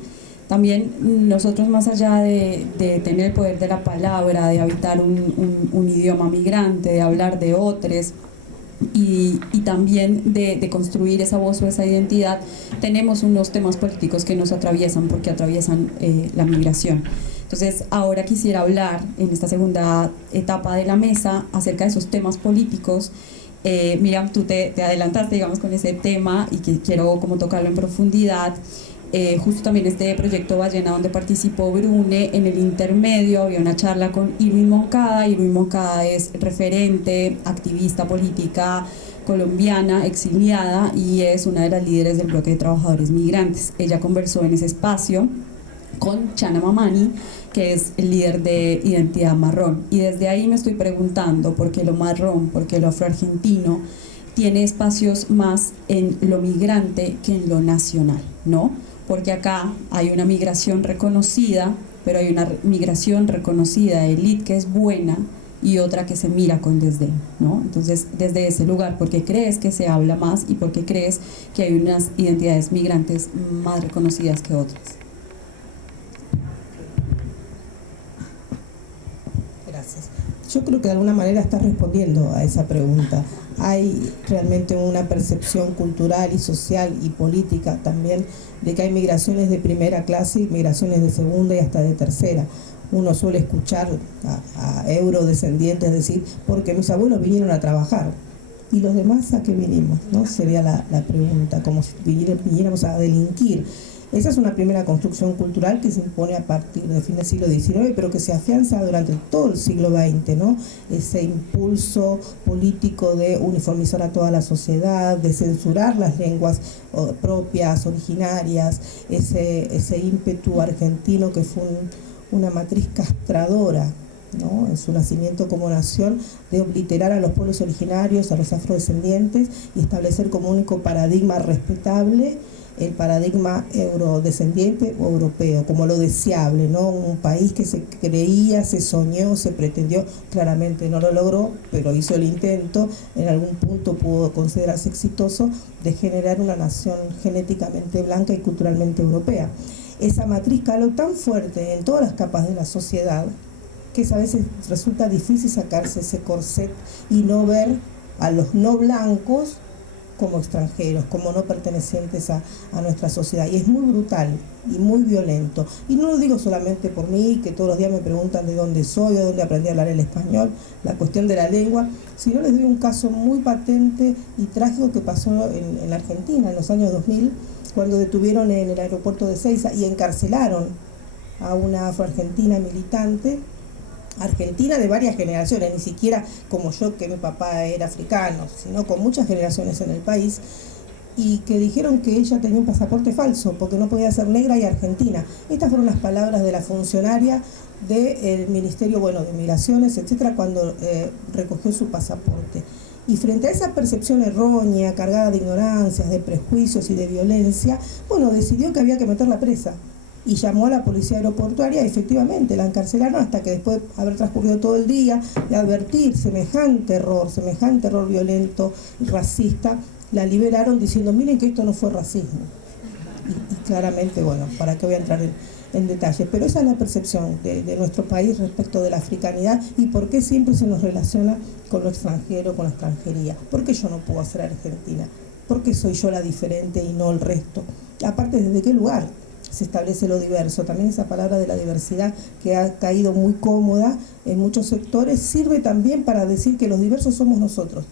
también nosotros, más allá de tener el poder de la palabra, de habitar un idioma migrante, de hablar de otros, y también de construir esa voz o esa identidad, tenemos unos temas políticos que nos atraviesan porque atraviesan la migración. Entonces, ahora quisiera hablar en esta segunda etapa de la mesa acerca de esos temas políticos. Miriam, tú te adelantaste, digamos, con ese tema y que quiero como tocarlo en profundidad. Justo también este proyecto Ballena, donde participó Brune, en el intermedio había una charla con Irwin Moncada. Irwin Moncada es referente, activista política colombiana, exiliada, y es una de las líderes del bloque de trabajadores migrantes. Ella conversó en ese espacio con Chana Mamani, que es el líder de Identidad Marrón, y desde ahí me estoy preguntando por qué lo marrón, por qué lo afroargentino tiene espacios más en lo migrante que en lo nacional, ¿no? Porque acá hay una migración reconocida, pero hay una migración reconocida de élite que es buena y otra que se mira con desdén, ¿no? Entonces, desde ese lugar, ¿por qué crees que se habla más y por qué crees que hay unas identidades migrantes más reconocidas que otras? Gracias. Yo creo que de alguna manera estás respondiendo a esa pregunta. Hay realmente una percepción cultural y social y política también de que hay migraciones de primera clase y migraciones de segunda y hasta de tercera. Uno suele escuchar a eurodescendientes decir, porque mis abuelos vinieron a trabajar. ¿Y los demás a qué vinimos? ¿No? Sería la pregunta, como si viniéramos a delinquir. Esa es una primera construcción cultural que se impone a partir del fin del siglo XIX, pero que se afianza durante todo el siglo XX, ¿no? Ese impulso político de uniformizar a toda la sociedad, de censurar las lenguas propias, originarias, ese ímpetu argentino que fue una matriz castradora, ¿no? En su nacimiento como nación, de obliterar a los pueblos originarios, a los afrodescendientes, y establecer como único paradigma respetable el paradigma eurodescendiente o europeo, como lo deseable, ¿no? Un país que se creía, se soñó, se pretendió, claramente no lo logró, pero hizo el intento, en algún punto pudo considerarse exitoso, de generar una nación genéticamente blanca y culturalmente europea. Esa matriz caló tan fuerte en todas las capas de la sociedad que a veces resulta difícil sacarse ese corset y no ver a los no blancos como extranjeros, como no pertenecientes a nuestra sociedad. Y es muy brutal y muy violento. Y no lo digo solamente por mí, que todos los días me preguntan de dónde soy, de dónde aprendí a hablar el español, la cuestión de la lengua, sino les doy un caso muy patente y trágico que pasó en la Argentina en los años 2000, cuando detuvieron en el aeropuerto de Ezeiza y encarcelaron a una afroargentina militante, argentina de varias generaciones, ni siquiera como yo, que mi papá era africano, sino con muchas generaciones en el país, y que dijeron que ella tenía un pasaporte falso porque no podía ser negra y argentina. Estas fueron las palabras de la funcionaria del Ministerio, de Migraciones, etcétera, cuando recogió su pasaporte. Y frente a esa percepción errónea, cargada de ignorancias, de prejuicios y de violencia, decidió que había que meterla presa. Y llamó a la policía aeroportuaria y efectivamente la encarcelaron hasta que después de haber transcurrido todo el día, de advertir semejante error violento y racista, la liberaron diciendo, miren que esto no fue racismo. Y claramente, ¿para qué voy a entrar en detalle? Pero esa es la percepción de nuestro país respecto de la africanidad y por qué siempre se nos relaciona con lo extranjero, con la extranjería. ¿Por qué yo no puedo ser argentina? ¿Por qué soy yo la diferente y no el resto? Aparte, ¿desde qué lugar se establece lo diverso? También esa palabra de la diversidad, que ha caído muy cómoda en muchos sectores, sirve también para decir que los diversos somos nosotros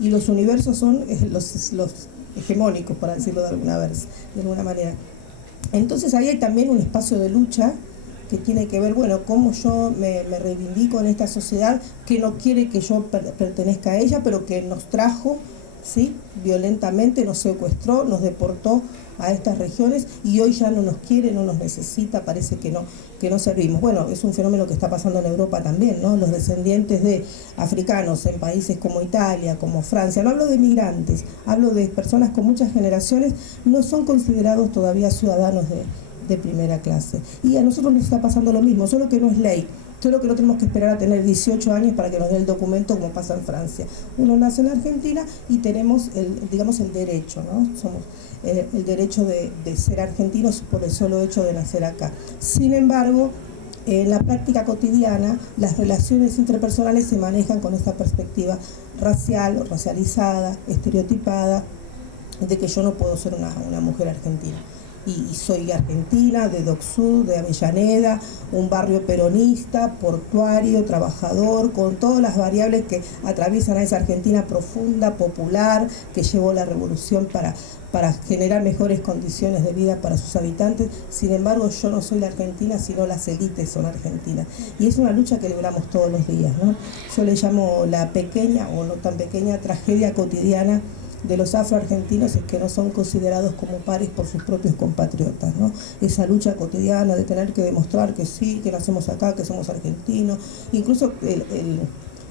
y los universos son los hegemónicos, para decirlo de alguna manera. Entonces ahí hay también un espacio de lucha que tiene que ver, cómo yo me reivindico en esta sociedad que no quiere que yo pertenezca a ella, pero que nos trajo, ¿sí?, violentamente, nos secuestró, nos deportó a estas regiones y hoy ya no nos quiere, no nos necesita, parece que no servimos. Es un fenómeno que está pasando en Europa también, ¿no? Los descendientes de africanos en países como Italia, como Francia, no hablo de migrantes, hablo de personas con muchas generaciones, no son considerados todavía ciudadanos de primera clase. Y a nosotros nos está pasando lo mismo, solo que no es ley. Solo que no tenemos que esperar a tener 18 años para que nos dé el documento como pasa en Francia. Uno nace en Argentina y tenemos el derecho, ¿no? Somos el derecho de ser argentinos por el solo hecho de nacer acá. Sin embargo, en la práctica cotidiana, las relaciones interpersonales se manejan con esta perspectiva racial o racializada, estereotipada, de que yo no puedo ser una mujer argentina. Y soy argentina, de Dock Sud, de Avellaneda, un barrio peronista, portuario, trabajador, con todas las variables que atraviesan a esa Argentina profunda, popular, que llevó la revolución para generar mejores condiciones de vida para sus habitantes. Sin embargo, yo no soy la Argentina, sino las élites son argentinas. Y es una lucha que libramos todos los días, ¿no? Yo le llamo la pequeña o no tan pequeña tragedia cotidiana de los afroargentinos, es que no son considerados como pares por sus propios compatriotas, ¿no? Esa lucha cotidiana de tener que demostrar que sí, que nacemos acá, que somos argentinos. Incluso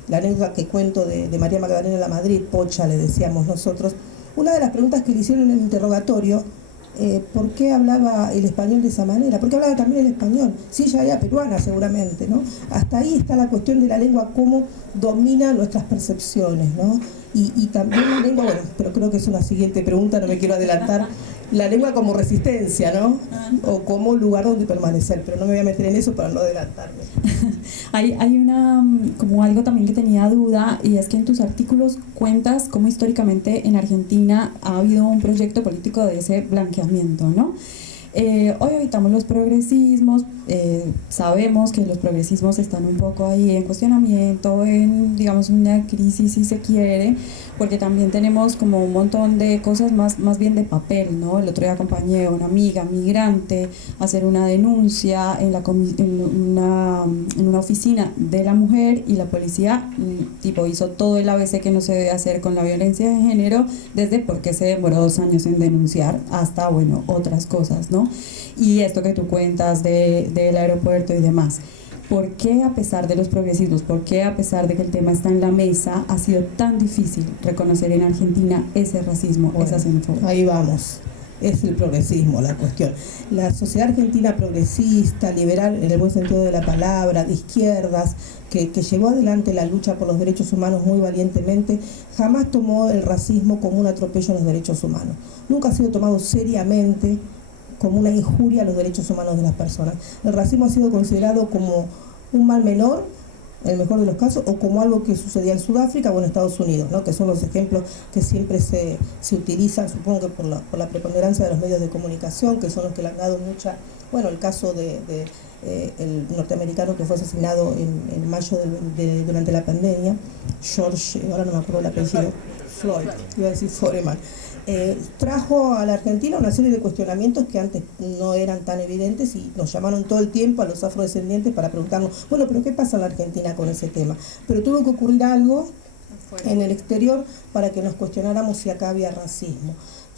la anécdota que cuento de María Magdalena La Madrid, Pocha le decíamos nosotros, una de las preguntas que le hicieron en el interrogatorio, ¿por qué hablaba el español de esa manera? ¿Por qué hablaba también el español? Si ella era peruana seguramente, ¿no? Hasta ahí está la cuestión de la lengua, cómo domina nuestras percepciones, ¿no? Y también la lengua, pero creo que es una siguiente pregunta, no me quiero adelantar, la lengua como resistencia, ¿no? O como lugar donde permanecer, pero no me voy a meter en eso para no adelantarme. Hay como algo también que tenía duda, y es que en tus artículos cuentas cómo históricamente en Argentina ha habido un proyecto político de ese blanqueamiento, ¿no? Hoy evitamos los progresismos, sabemos que los progresismos están un poco ahí en cuestionamiento, en, digamos, una crisis si se quiere, porque también tenemos como un montón de cosas más bien de papel, ¿no? El otro día acompañé a una amiga migrante a hacer una denuncia en una oficina de la mujer, y la policía hizo todo el ABC que no se debe hacer con la violencia de género, desde por qué se demoró 2 años en denunciar hasta, otras cosas, ¿no? Y esto que tú cuentas del aeropuerto y demás. ¿Por qué, a pesar de los progresismos, por qué, a pesar de que el tema está en la mesa, ha sido tan difícil reconocer en Argentina ese racismo, esa xenofobia? Ahí vamos, es el progresismo la cuestión. La sociedad argentina progresista, liberal en el buen sentido de la palabra, de izquierdas, que llevó adelante la lucha por los derechos humanos muy valientemente, jamás tomó el racismo como un atropello a los derechos humanos. Nunca ha sido tomado seriamente como una injuria a los derechos humanos de las personas. El racismo ha sido considerado como un mal menor en el mejor de los casos, o como algo que sucedía en Sudáfrica o en Estados Unidos, ¿no? Que son los ejemplos que siempre se utilizan, supongo que por la preponderancia de los medios de comunicación, que son los que le han dado mucha, bueno, el caso de el norteamericano que fue asesinado en mayo durante la pandemia, George, ahora no me acuerdo el apellido, Floyd, iba a decir Foreman, trajo a la Argentina una serie de cuestionamientos que antes no eran tan evidentes y nos llamaron todo el tiempo a los afrodescendientes para preguntarnos, bueno, pero ¿qué pasa en la Argentina con ese tema? Pero tuvo que ocurrir algo en el exterior para que nos cuestionáramos si acá había racismo.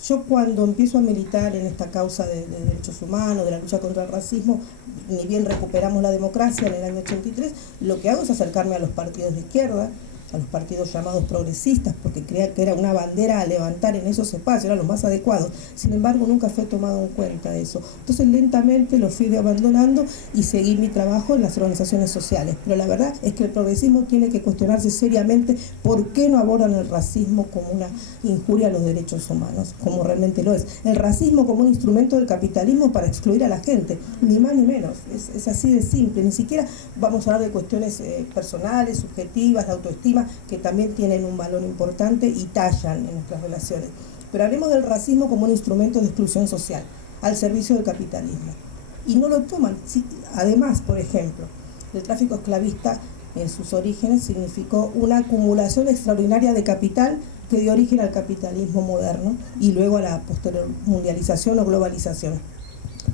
Yo cuando empiezo a militar en esta causa de derechos humanos, de la lucha contra el racismo, ni bien recuperamos la democracia en el año 83, lo que hago es acercarme a los partidos de izquierda, a los partidos llamados progresistas, porque creía que era una bandera a levantar en esos espacios, eran los más adecuados. Sin embargo, nunca fue tomado en cuenta eso. Entonces, lentamente lo fui abandonando y seguí mi trabajo en las organizaciones sociales. Pero la verdad es que el progresismo tiene que cuestionarse seriamente por qué no abordan el racismo como una injuria a los derechos humanos, como realmente lo es. El racismo como un instrumento del capitalismo para excluir a la gente, ni más ni menos. Es así de simple. Ni siquiera vamos a hablar de cuestiones personales, subjetivas, de autoestima, que también tienen un valor importante y tallan en nuestras relaciones. Pero hablemos del racismo como un instrumento de exclusión social, al servicio del capitalismo. Y no lo toman. Sí, además, por ejemplo, el tráfico esclavista en sus orígenes significó una acumulación extraordinaria de capital que dio origen al capitalismo moderno y luego a la posterior mundialización o globalización.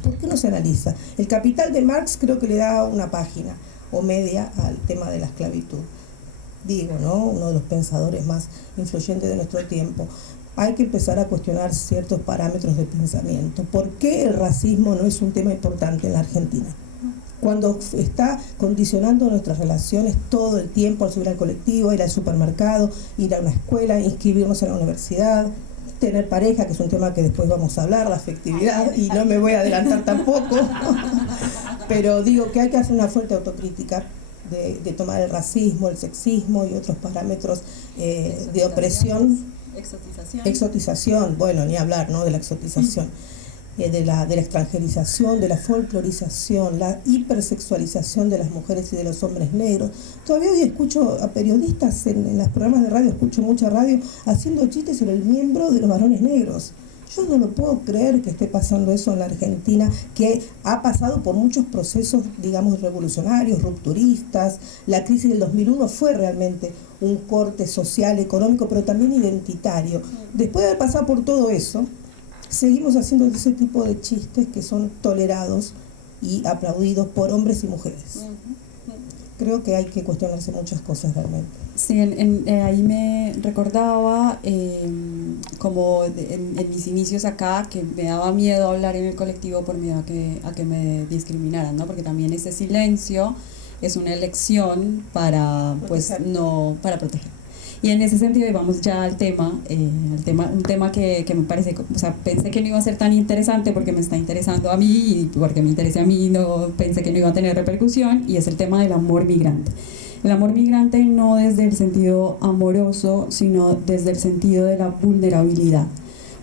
¿Por qué no se analiza? El Capital de Marx creo que le da una página o media al tema de la esclavitud. Digo, ¿no? Uno de los pensadores más influyentes de nuestro tiempo. Hay que empezar a cuestionar ciertos parámetros de pensamiento. ¿Por qué el racismo no es un tema importante en la Argentina? Cuando está condicionando nuestras relaciones todo el tiempo al subir al colectivo, ir al supermercado, ir a una escuela, inscribirnos en la universidad, tener pareja, que es un tema que después vamos a hablar, la afectividad, y no me voy a adelantar tampoco. Pero digo que hay que hacer una fuerte autocrítica de tomar el racismo, el sexismo y otros parámetros de opresión. Exotización, bueno, ni hablar, ¿no?, de la exotización, de la extranjerización, de la folclorización, la hipersexualización de las mujeres y de los hombres negros. Todavía hoy escucho a periodistas en los programas de radio, escucho mucha radio, haciendo chistes sobre el miembro de los varones negros. Yo no lo puedo creer que esté pasando eso en la Argentina, que ha pasado por muchos procesos, digamos, revolucionarios, rupturistas. La crisis del 2001 fue realmente un corte social, económico, pero también identitario. Después de haber pasado por todo eso, seguimos haciendo ese tipo de chistes que son tolerados y aplaudidos por hombres y mujeres. Creo que hay que cuestionarse muchas cosas realmente. Sí, ahí me recordaba como en mis inicios acá, que me daba miedo hablar en el colectivo por miedo a que me discriminaran, ¿no? Porque también ese silencio es una elección para, pues, no, para proteger. Y en ese sentido, y vamos ya al tema, un tema que me parece, o sea, pensé que no iba a ser tan interesante porque me está interesando a mí y porque me interesa a mí, no pensé que no iba a tener repercusión, y es el tema del amor migrante. El amor migrante no desde el sentido amoroso, sino desde el sentido de la vulnerabilidad.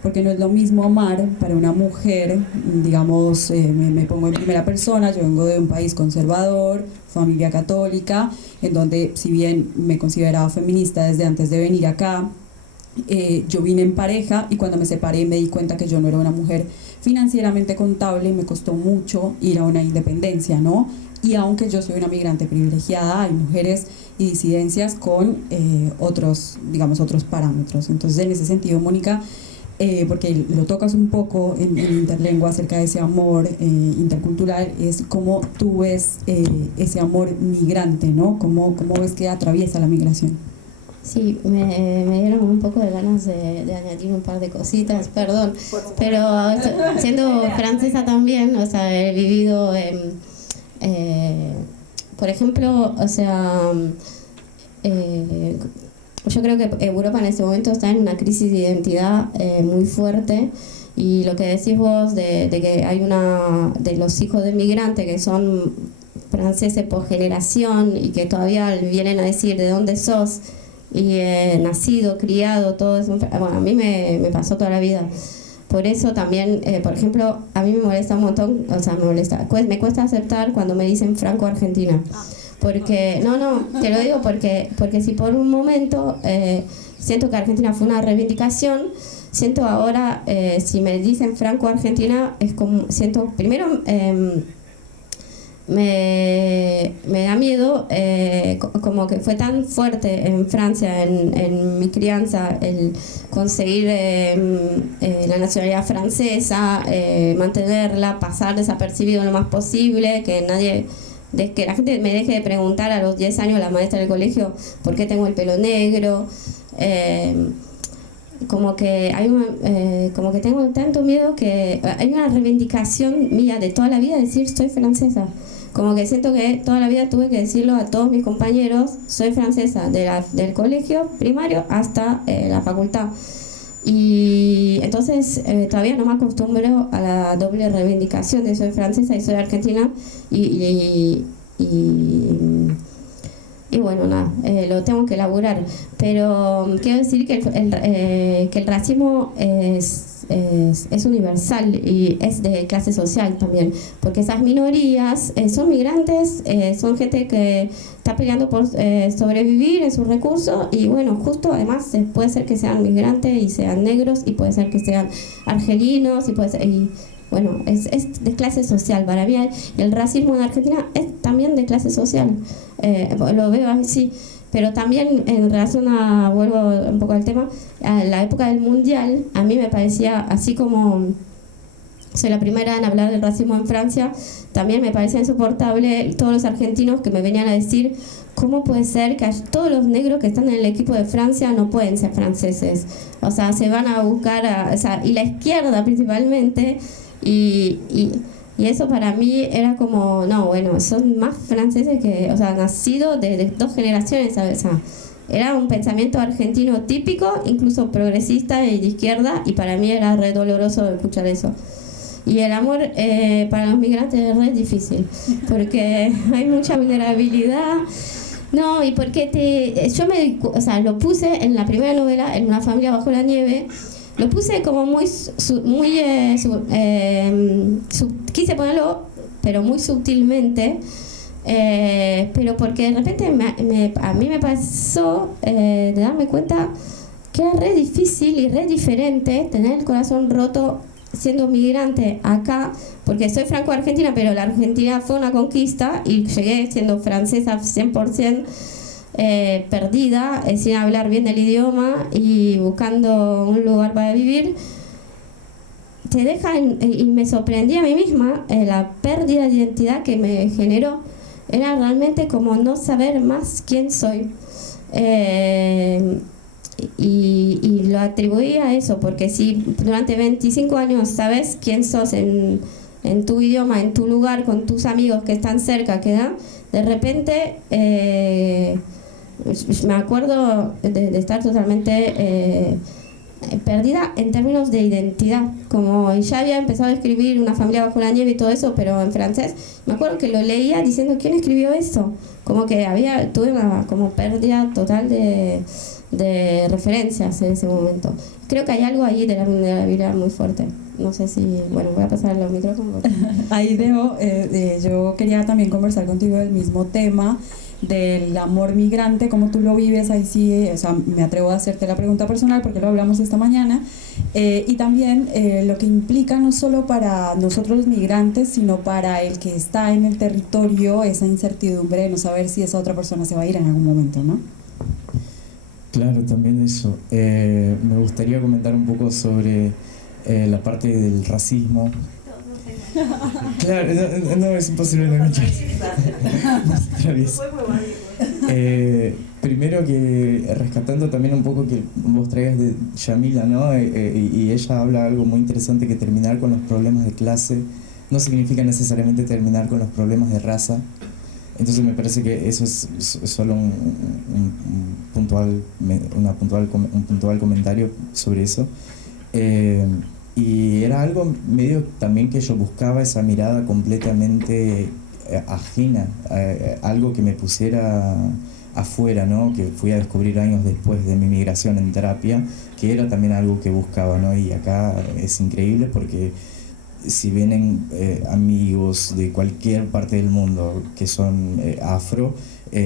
Porque no es lo mismo amar para una mujer, digamos, me pongo en primera persona, yo vengo de un país conservador, familia católica, en donde si bien me consideraba feminista desde antes de venir acá, yo vine en pareja y cuando me separé me di cuenta que yo no era una mujer financieramente contable y me costó mucho ir a una independencia, ¿no? Y aunque yo soy una migrante privilegiada, hay mujeres y disidencias con otros parámetros. Entonces, en ese sentido, Mónica, porque lo tocas un poco en Interlengua acerca de ese amor intercultural, es cómo tú ves ese amor migrante, ¿no? ¿Cómo ves que atraviesa la migración? Sí, me dieron un poco de ganas de añadir un par de cositas, perdón, pero siendo francesa también, o sea, he vivido, por ejemplo, o sea, yo creo que Europa en este momento está en una crisis de identidad muy fuerte, y lo que decís vos de que hay de los hijos de migrantes que son franceses por generación y que todavía vienen a decir de dónde sos, y nacido, criado, todo eso, bueno, a mí me pasó toda la vida. Por eso también, por ejemplo, a mí me molesta un montón, o sea, me cuesta aceptar cuando me dicen franco-argentina, Porque, no, te lo digo porque si por un momento siento que Argentina fue una reivindicación, siento ahora, si me dicen Franco-Argentina, es como, siento, primero me da miedo, como que fue tan fuerte en Francia, en mi crianza, el conseguir la nacionalidad francesa, mantenerla, pasar desapercibido lo más posible, que nadie... que la gente me deje de preguntar a los 10 años, la maestra del colegio, por qué tengo el pelo negro. Como que como que tengo tanto miedo que hay una reivindicación mía de toda la vida de decir soy francesa. Como que siento que toda la vida tuve que decirlo a todos mis compañeros, soy francesa, del colegio primario hasta la facultad. Y entonces todavía no me acostumbro a la doble reivindicación de soy francesa y soy argentina y bueno, nada, lo tengo que elaborar. Pero quiero decir que el racismo es universal y es de clase social también, porque esas minorías son migrantes, son gente que está peleando por sobrevivir en sus recursos y bueno, justo además puede ser que sean migrantes y sean negros y puede ser que sean argelinos y puede ser... bueno, es de clase social. Para mí el racismo en Argentina es también de clase social. Lo veo así. Pero también en relación a, vuelvo un poco al tema, a la época del Mundial, a mí me parecía, así como soy la primera en hablar del racismo en Francia, también me parecía insoportable todos los argentinos que me venían a decir ¿cómo puede ser que todos los negros que están en el equipo de Francia no pueden ser franceses? O sea, se van a buscar, y la izquierda principalmente, y eso para mí era como, no, bueno, son más franceses que, o sea, nacido de 2 generaciones, ¿sabes? O sea, era un pensamiento argentino típico, incluso progresista y de izquierda, y para mí era re doloroso escuchar eso. Y el amor para los migrantes es re difícil, porque hay mucha vulnerabilidad. No, y porque lo puse en la primera novela, En una familia bajo la nieve. Lo puse como quise ponerlo, pero muy sutilmente, pero porque de repente a mí me pasó de darme cuenta que era re difícil y re diferente tener el corazón roto siendo migrante acá, porque soy franco-argentina, pero la Argentina fue una conquista y llegué siendo francesa 100%. Perdida, sin hablar bien del idioma y buscando un lugar para vivir, te deja y me sorprendí a mí misma la pérdida de identidad que me generó. Era realmente como no saber más quién soy, y lo atribuí a eso, porque si durante 25 años sabes quién sos en tu idioma, en tu lugar, con tus amigos que están cerca, de repente me acuerdo de estar totalmente perdida en términos de identidad, como ya había empezado a escribir Una familia bajo la nieve y todo eso, pero en francés. Me acuerdo que lo leía diciendo ¿quién escribió eso? Como que tuve una como pérdida total de referencias en ese momento. Creo que hay algo ahí de la vulnerabilidad muy fuerte. No sé si, bueno, voy a pasar los micrófonos. Ahí dejo, yo quería también conversar contigo del mismo tema, del amor migrante, cómo tú lo vives. Ahí sí, o sea, me atrevo a hacerte la pregunta personal porque lo hablamos esta mañana, y también lo que implica no solo para nosotros los migrantes, sino para el que está en el territorio, esa incertidumbre de no saber si esa otra persona se va a ir en algún momento, ¿no? Claro, también eso. Me gustaría comentar un poco sobre la parte del racismo. Claro, no es imposible no escuchar. Primero que rescatando también un poco que vos traías de Yamila, ¿no? Y ella habla algo muy interesante, que terminar con los problemas de clase no significa necesariamente terminar con los problemas de raza. Entonces me parece que eso es solo un puntual comentario sobre eso. Y era algo medio también que yo buscaba, esa mirada completamente ajena, algo que me pusiera afuera, ¿no? Que fui a descubrir años después de mi migración en terapia, que era también algo que buscaba, ¿no? Y acá es increíble porque si vienen amigos de cualquier parte del mundo que son afro,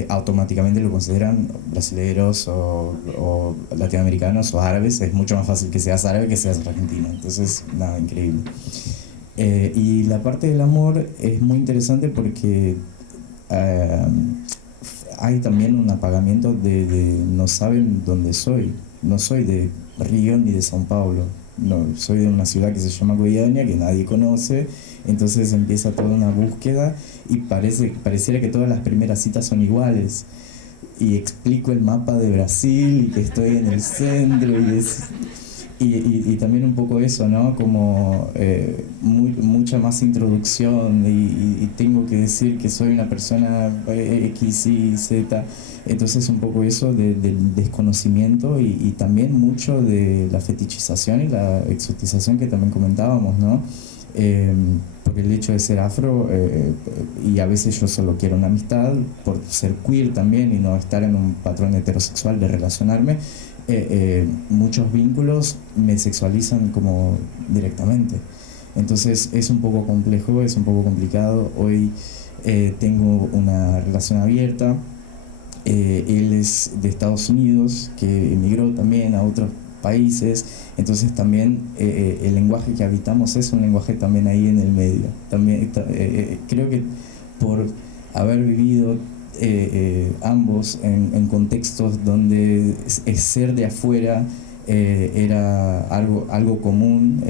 automáticamente lo consideran brasileños o latinoamericanos o árabes. Es mucho más fácil que seas árabe que seas argentino. Entonces, nada, increíble. Y la parte del amor es muy interesante porque hay también un apagamiento de no saben dónde soy. No soy de Río ni de São Paulo. No, soy de una ciudad que se llama Goiânia, que nadie conoce. Entonces empieza toda una búsqueda y pareciera que todas las primeras citas son iguales. Y explico el mapa de Brasil y que estoy en el centro y también un poco eso, ¿no? Como mucha más introducción y tengo que decir que soy una persona X, Y, Z. Entonces un poco eso del desconocimiento y también mucho de la fetichización y la exotización que también comentábamos, ¿no? Por el hecho de ser afro y a veces yo solo quiero una amistad por ser queer también y no estar en un patrón heterosexual de relacionarme. Muchos vínculos me sexualizan como directamente. Entonces es un poco complejo, es un poco complicado. Hoy tengo una relación abierta. Él es de Estados Unidos, que emigró también a otros países. Entonces también el lenguaje que habitamos es un lenguaje también ahí en el medio. También creo que por haber vivido ambos en contextos donde ser de afuera era algo común,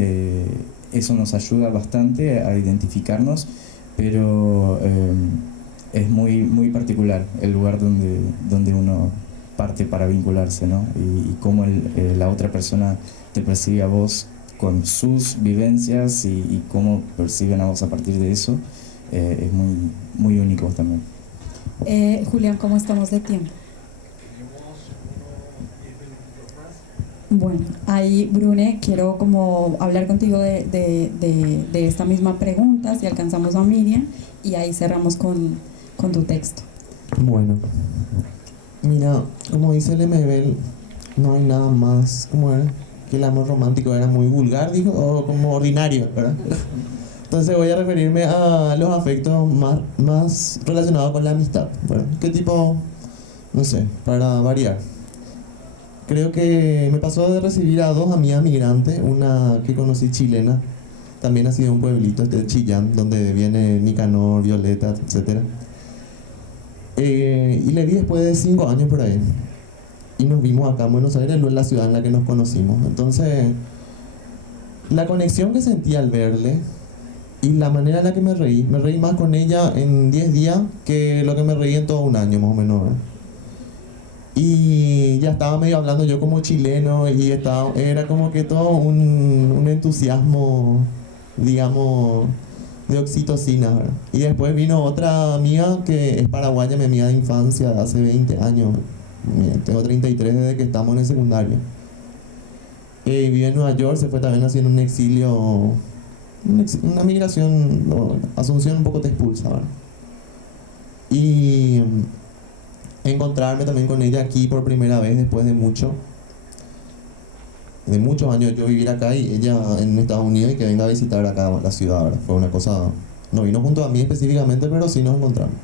eso nos ayuda bastante a identificarnos, pero es muy particular el lugar donde uno parte para vincularse, ¿no? Y cómo la otra persona te percibe a vos con sus vivencias y cómo perciben a vos a partir de eso, es muy único también. Julián, ¿cómo estamos de tiempo? Bueno, ahí Brune, quiero como hablar contigo de esta misma pregunta, si alcanzamos a Miriam, y ahí cerramos con tu texto. Bueno, mira, como dice el Lemebel, no hay nada más, como era, que el amor romántico era muy vulgar, dijo, o como ordinario, ¿verdad? Entonces voy a referirme a los afectos más relacionados con la amistad, ¿verdad? ¿Qué tipo? No sé, para variar. Creo que me pasó de recibir a dos amigas migrantes, una que conocí chilena, también ha sido un pueblito, de Chillán, donde viene Nicanor, Violeta, etc. Y le vi después de 5 años por ahí. Y nos vimos acá en Buenos Aires, la ciudad en la que nos conocimos. Entonces, la conexión que sentí al verle y la manera en la que me reí más con ella en 10 días que lo que me reí en todo un año, más o menos, ¿verdad? Y ya estaba medio hablando yo como chileno y era como que todo un entusiasmo, digamos, de oxitocina, ¿verdad? Y después vino otra amiga que es paraguaya, mi amiga de infancia, de hace 20 años. Tengo 33 desde que estamos en el secundario. Vive en Nueva York, se fue también haciendo un exilio, una migración, Asunción un poco te expulsa, ¿verdad? Y encontrarme también con ella aquí por primera vez después de muchos años yo vivir acá y ella en Estados Unidos y que venga a visitar acá la ciudad, ¿verdad? Fue una cosa, no vino junto a mí específicamente, pero sí nos encontramos.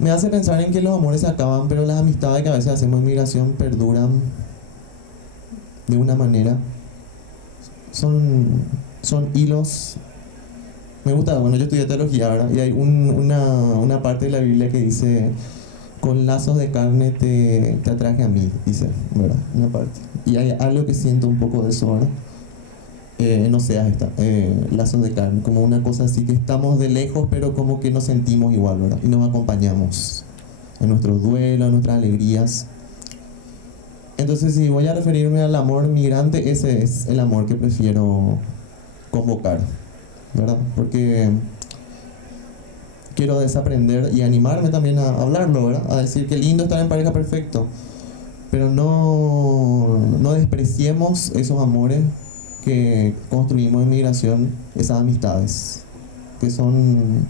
Me hace pensar en que los amores se acaban, pero las amistades que a veces hacemos en migración perduran de una manera. Son hilos. Me gusta, bueno, yo estudié teología, ¿verdad? Y hay una parte de la Biblia que dice: con lazos de carne te atraje a mí, dice, ¿verdad? Una parte. Y hay algo que siento un poco de eso, ¿verdad? No sé, lazos de carne, como una cosa así que estamos de lejos, pero como que nos sentimos igual, ¿verdad? Y nos acompañamos en nuestros duelos, en nuestras alegrías. Entonces, si voy a referirme al amor migrante, ese es el amor que prefiero convocar, ¿verdad? Porque quiero desaprender y animarme también a hablarlo, ¿verdad? A decir que lindo estar en pareja, perfecto, pero no despreciemos esos amores que construimos en migración, esas amistades, que son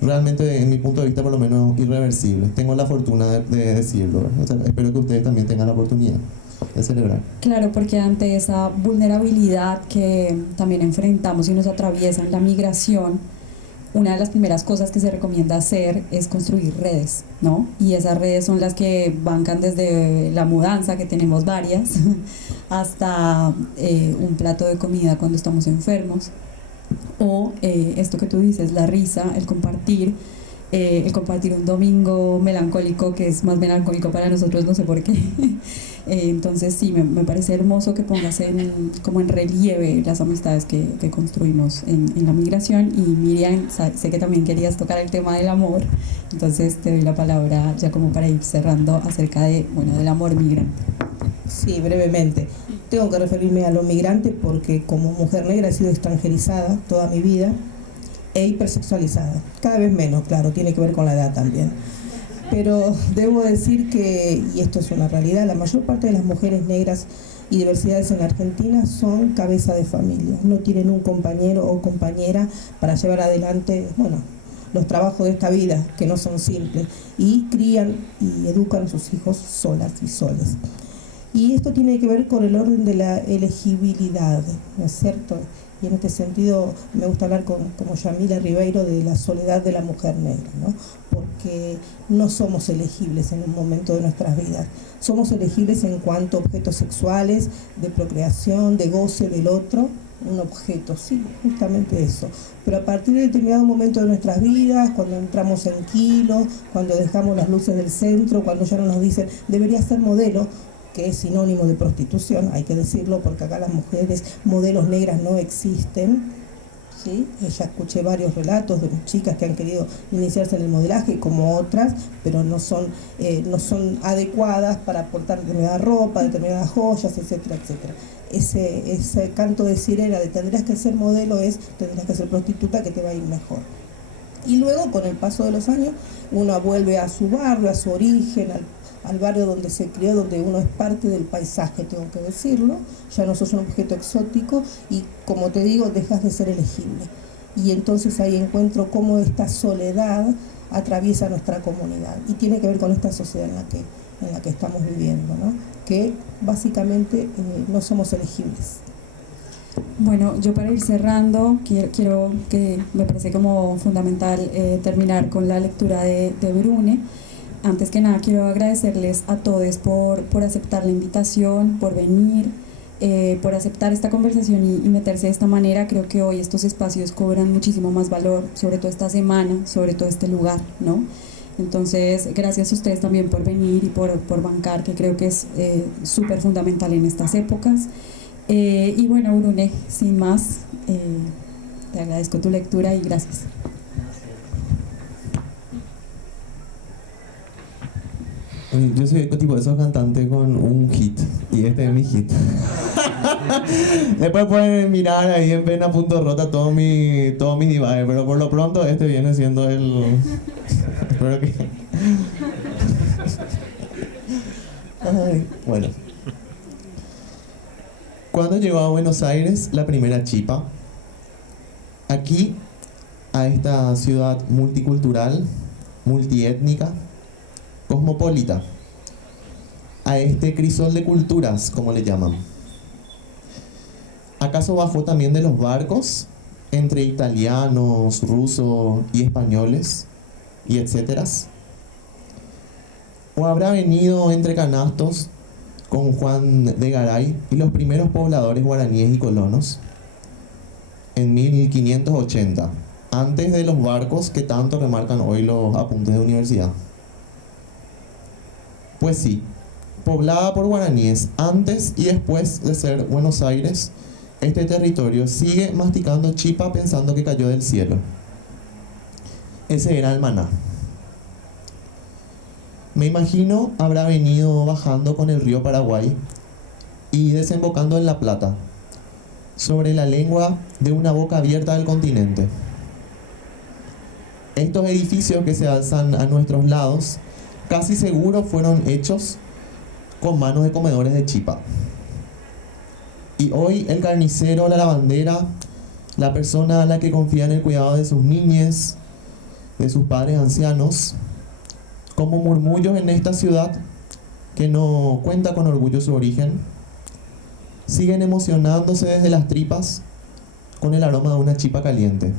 realmente, en mi punto de vista, por lo menos irreversibles. Tengo la fortuna de decirlo, ¿verdad? O sea, espero que ustedes también tengan la oportunidad. de celebrar. Claro, porque ante esa vulnerabilidad que también enfrentamos y nos atraviesa en la migración, una de las primeras cosas que se recomienda hacer es construir redes, ¿no? Y esas redes son las que bancan desde la mudanza, que tenemos varias, hasta un plato de comida cuando estamos enfermos, o esto que tú dices, la risa, el compartir un domingo melancólico, que es más melancólico para nosotros, no sé por qué. Entonces sí, me parece hermoso que pongas como en relieve las amistades que construimos en la migración. Y Miriam, sé que también querías tocar el tema del amor, entonces te doy la palabra ya como para ir cerrando acerca del amor migrante. Sí, brevemente. Tengo que referirme a lo migrante porque como mujer negra he sido extranjerizada toda mi vida e hipersexualizada. Cada vez menos, claro, tiene que ver con la edad también. Pero debo decir que, y esto es una realidad, la mayor parte de las mujeres negras y diversidades en Argentina son cabeza de familia. No tienen un compañero o compañera para llevar adelante, los trabajos de esta vida, que no son simples, y crían y educan a sus hijos solas y soles. Y esto tiene que ver con el orden de la elegibilidad, ¿no es cierto? Y en este sentido me gusta hablar como Yamila Ribeiro de la soledad de la mujer negra, ¿no? Porque no somos elegibles en un momento de nuestras vidas. Somos elegibles en cuanto a objetos sexuales, de procreación, de goce del otro, un objeto, sí, justamente eso. Pero a partir de determinado momento de nuestras vidas, cuando entramos en kilos, cuando dejamos las luces del centro, cuando ya no nos dicen, debería ser modelo, que es sinónimo de prostitución, hay que decirlo, porque acá las mujeres modelos negras no existen, ¿sí? Ya escuché varios relatos de chicas que han querido iniciarse en el modelaje, como otras, pero no son adecuadas para portar determinada ropa, determinadas joyas, etcétera, etcétera. Ese canto de sirena de tendrás que ser modelo tendrás que ser prostituta, que te va a ir mejor. Y luego, con el paso de los años, uno vuelve a su barrio, a su origen, al barrio donde se crió, donde uno es parte del paisaje, tengo que decirlo, ya no sos un objeto exótico y, como te digo, dejas de ser elegible. Y entonces ahí encuentro cómo esta soledad atraviesa nuestra comunidad y tiene que ver con esta sociedad en la que estamos viviendo, ¿no? Que básicamente no somos elegibles. Bueno, yo para ir cerrando, quiero que me parece como fundamental terminar con la lectura de Brune. Antes que nada quiero agradecerles a todos por aceptar la invitación, por venir, por aceptar esta conversación y meterse de esta manera. Creo que hoy estos espacios cobran muchísimo más valor, sobre todo esta semana, sobre todo este lugar, ¿no? Entonces, gracias a ustedes también por venir y por bancar, que creo que es súper fundamental en estas épocas. Y bueno, Brune, sin más, te agradezco tu lectura y gracias. Yo soy tipo de esos cantantes con un hit, y este es mi hit. Después pueden mirar ahí en Pena.rota todos mis divajes, pero por lo pronto este viene siendo el... Espero que... Ay, bueno. Cuando llegó a Buenos Aires la primera chipa, aquí, a esta ciudad multicultural, multiétnica, cosmopolita, a este crisol de culturas, como le llaman. ¿Acaso bajó también de los barcos entre italianos, rusos y españoles y etcétera? ¿O habrá venido entre canastos con Juan de Garay y los primeros pobladores guaraníes y colonos en 1580, antes de los barcos que tanto remarcan hoy los apuntes de universidad? Pues sí, poblada por guaraníes antes y después de ser Buenos Aires, este territorio sigue masticando chipa pensando que cayó del cielo. Ese era el maná. Me imagino habrá venido bajando con el río Paraguay y desembocando en La Plata, sobre la lengua de una boca abierta del continente. Estos edificios que se alzan a nuestros lados casi seguro fueron hechos con manos de comedores de chipa. Y hoy el carnicero, la lavandera, la persona a la que confía en el cuidado de sus niñes, de sus padres ancianos, como murmullos en esta ciudad, que no cuenta con orgullo su origen, siguen emocionándose desde las tripas con el aroma de una chipa caliente.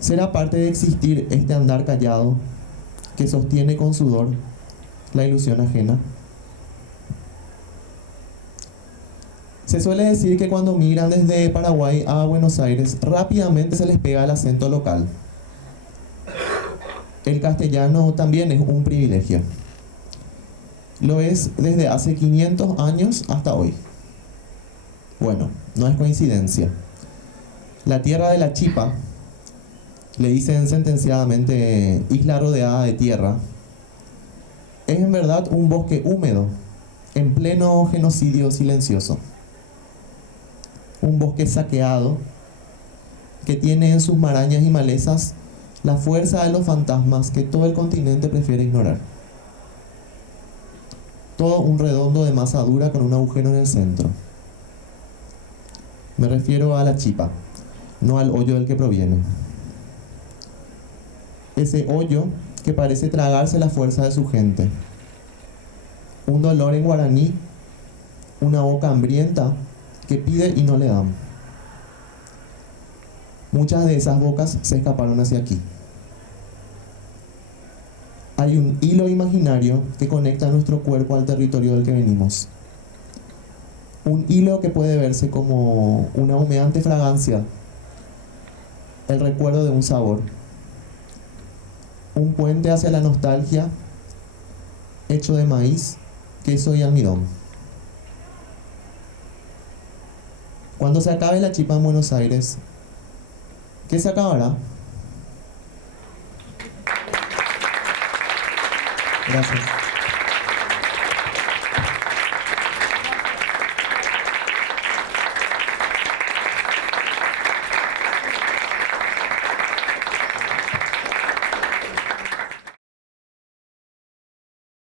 ¿Será parte de existir este andar callado que sostiene con sudor la ilusión ajena? Se suele decir que cuando migran desde Paraguay a Buenos Aires, rápidamente se les pega el acento local. El castellano también es un privilegio. Lo es desde hace 500 años hasta hoy. Bueno, no es coincidencia. La tierra de la chipa, le dicen sentenciadamente isla rodeada de tierra, es en verdad un bosque húmedo, en pleno genocidio silencioso. Un bosque saqueado que tiene en sus marañas y malezas la fuerza de los fantasmas que todo el continente prefiere ignorar. Todo un redondo de masa dura con un agujero en el centro. Me refiero a la chipa, no al hoyo del que proviene. Ese hoyo que parece tragarse la fuerza de su gente. Un dolor en guaraní, una boca hambrienta que pide y no le dan. Muchas de esas bocas se escaparon hacia aquí. Hay un hilo imaginario que conecta nuestro cuerpo al territorio del que venimos. Un hilo que puede verse como una humeante fragancia, el recuerdo de un sabor. Un puente hacia la nostalgia, hecho de maíz, queso y almidón. Cuando se acabe la chipa en Buenos Aires, ¿qué se acabará? Gracias.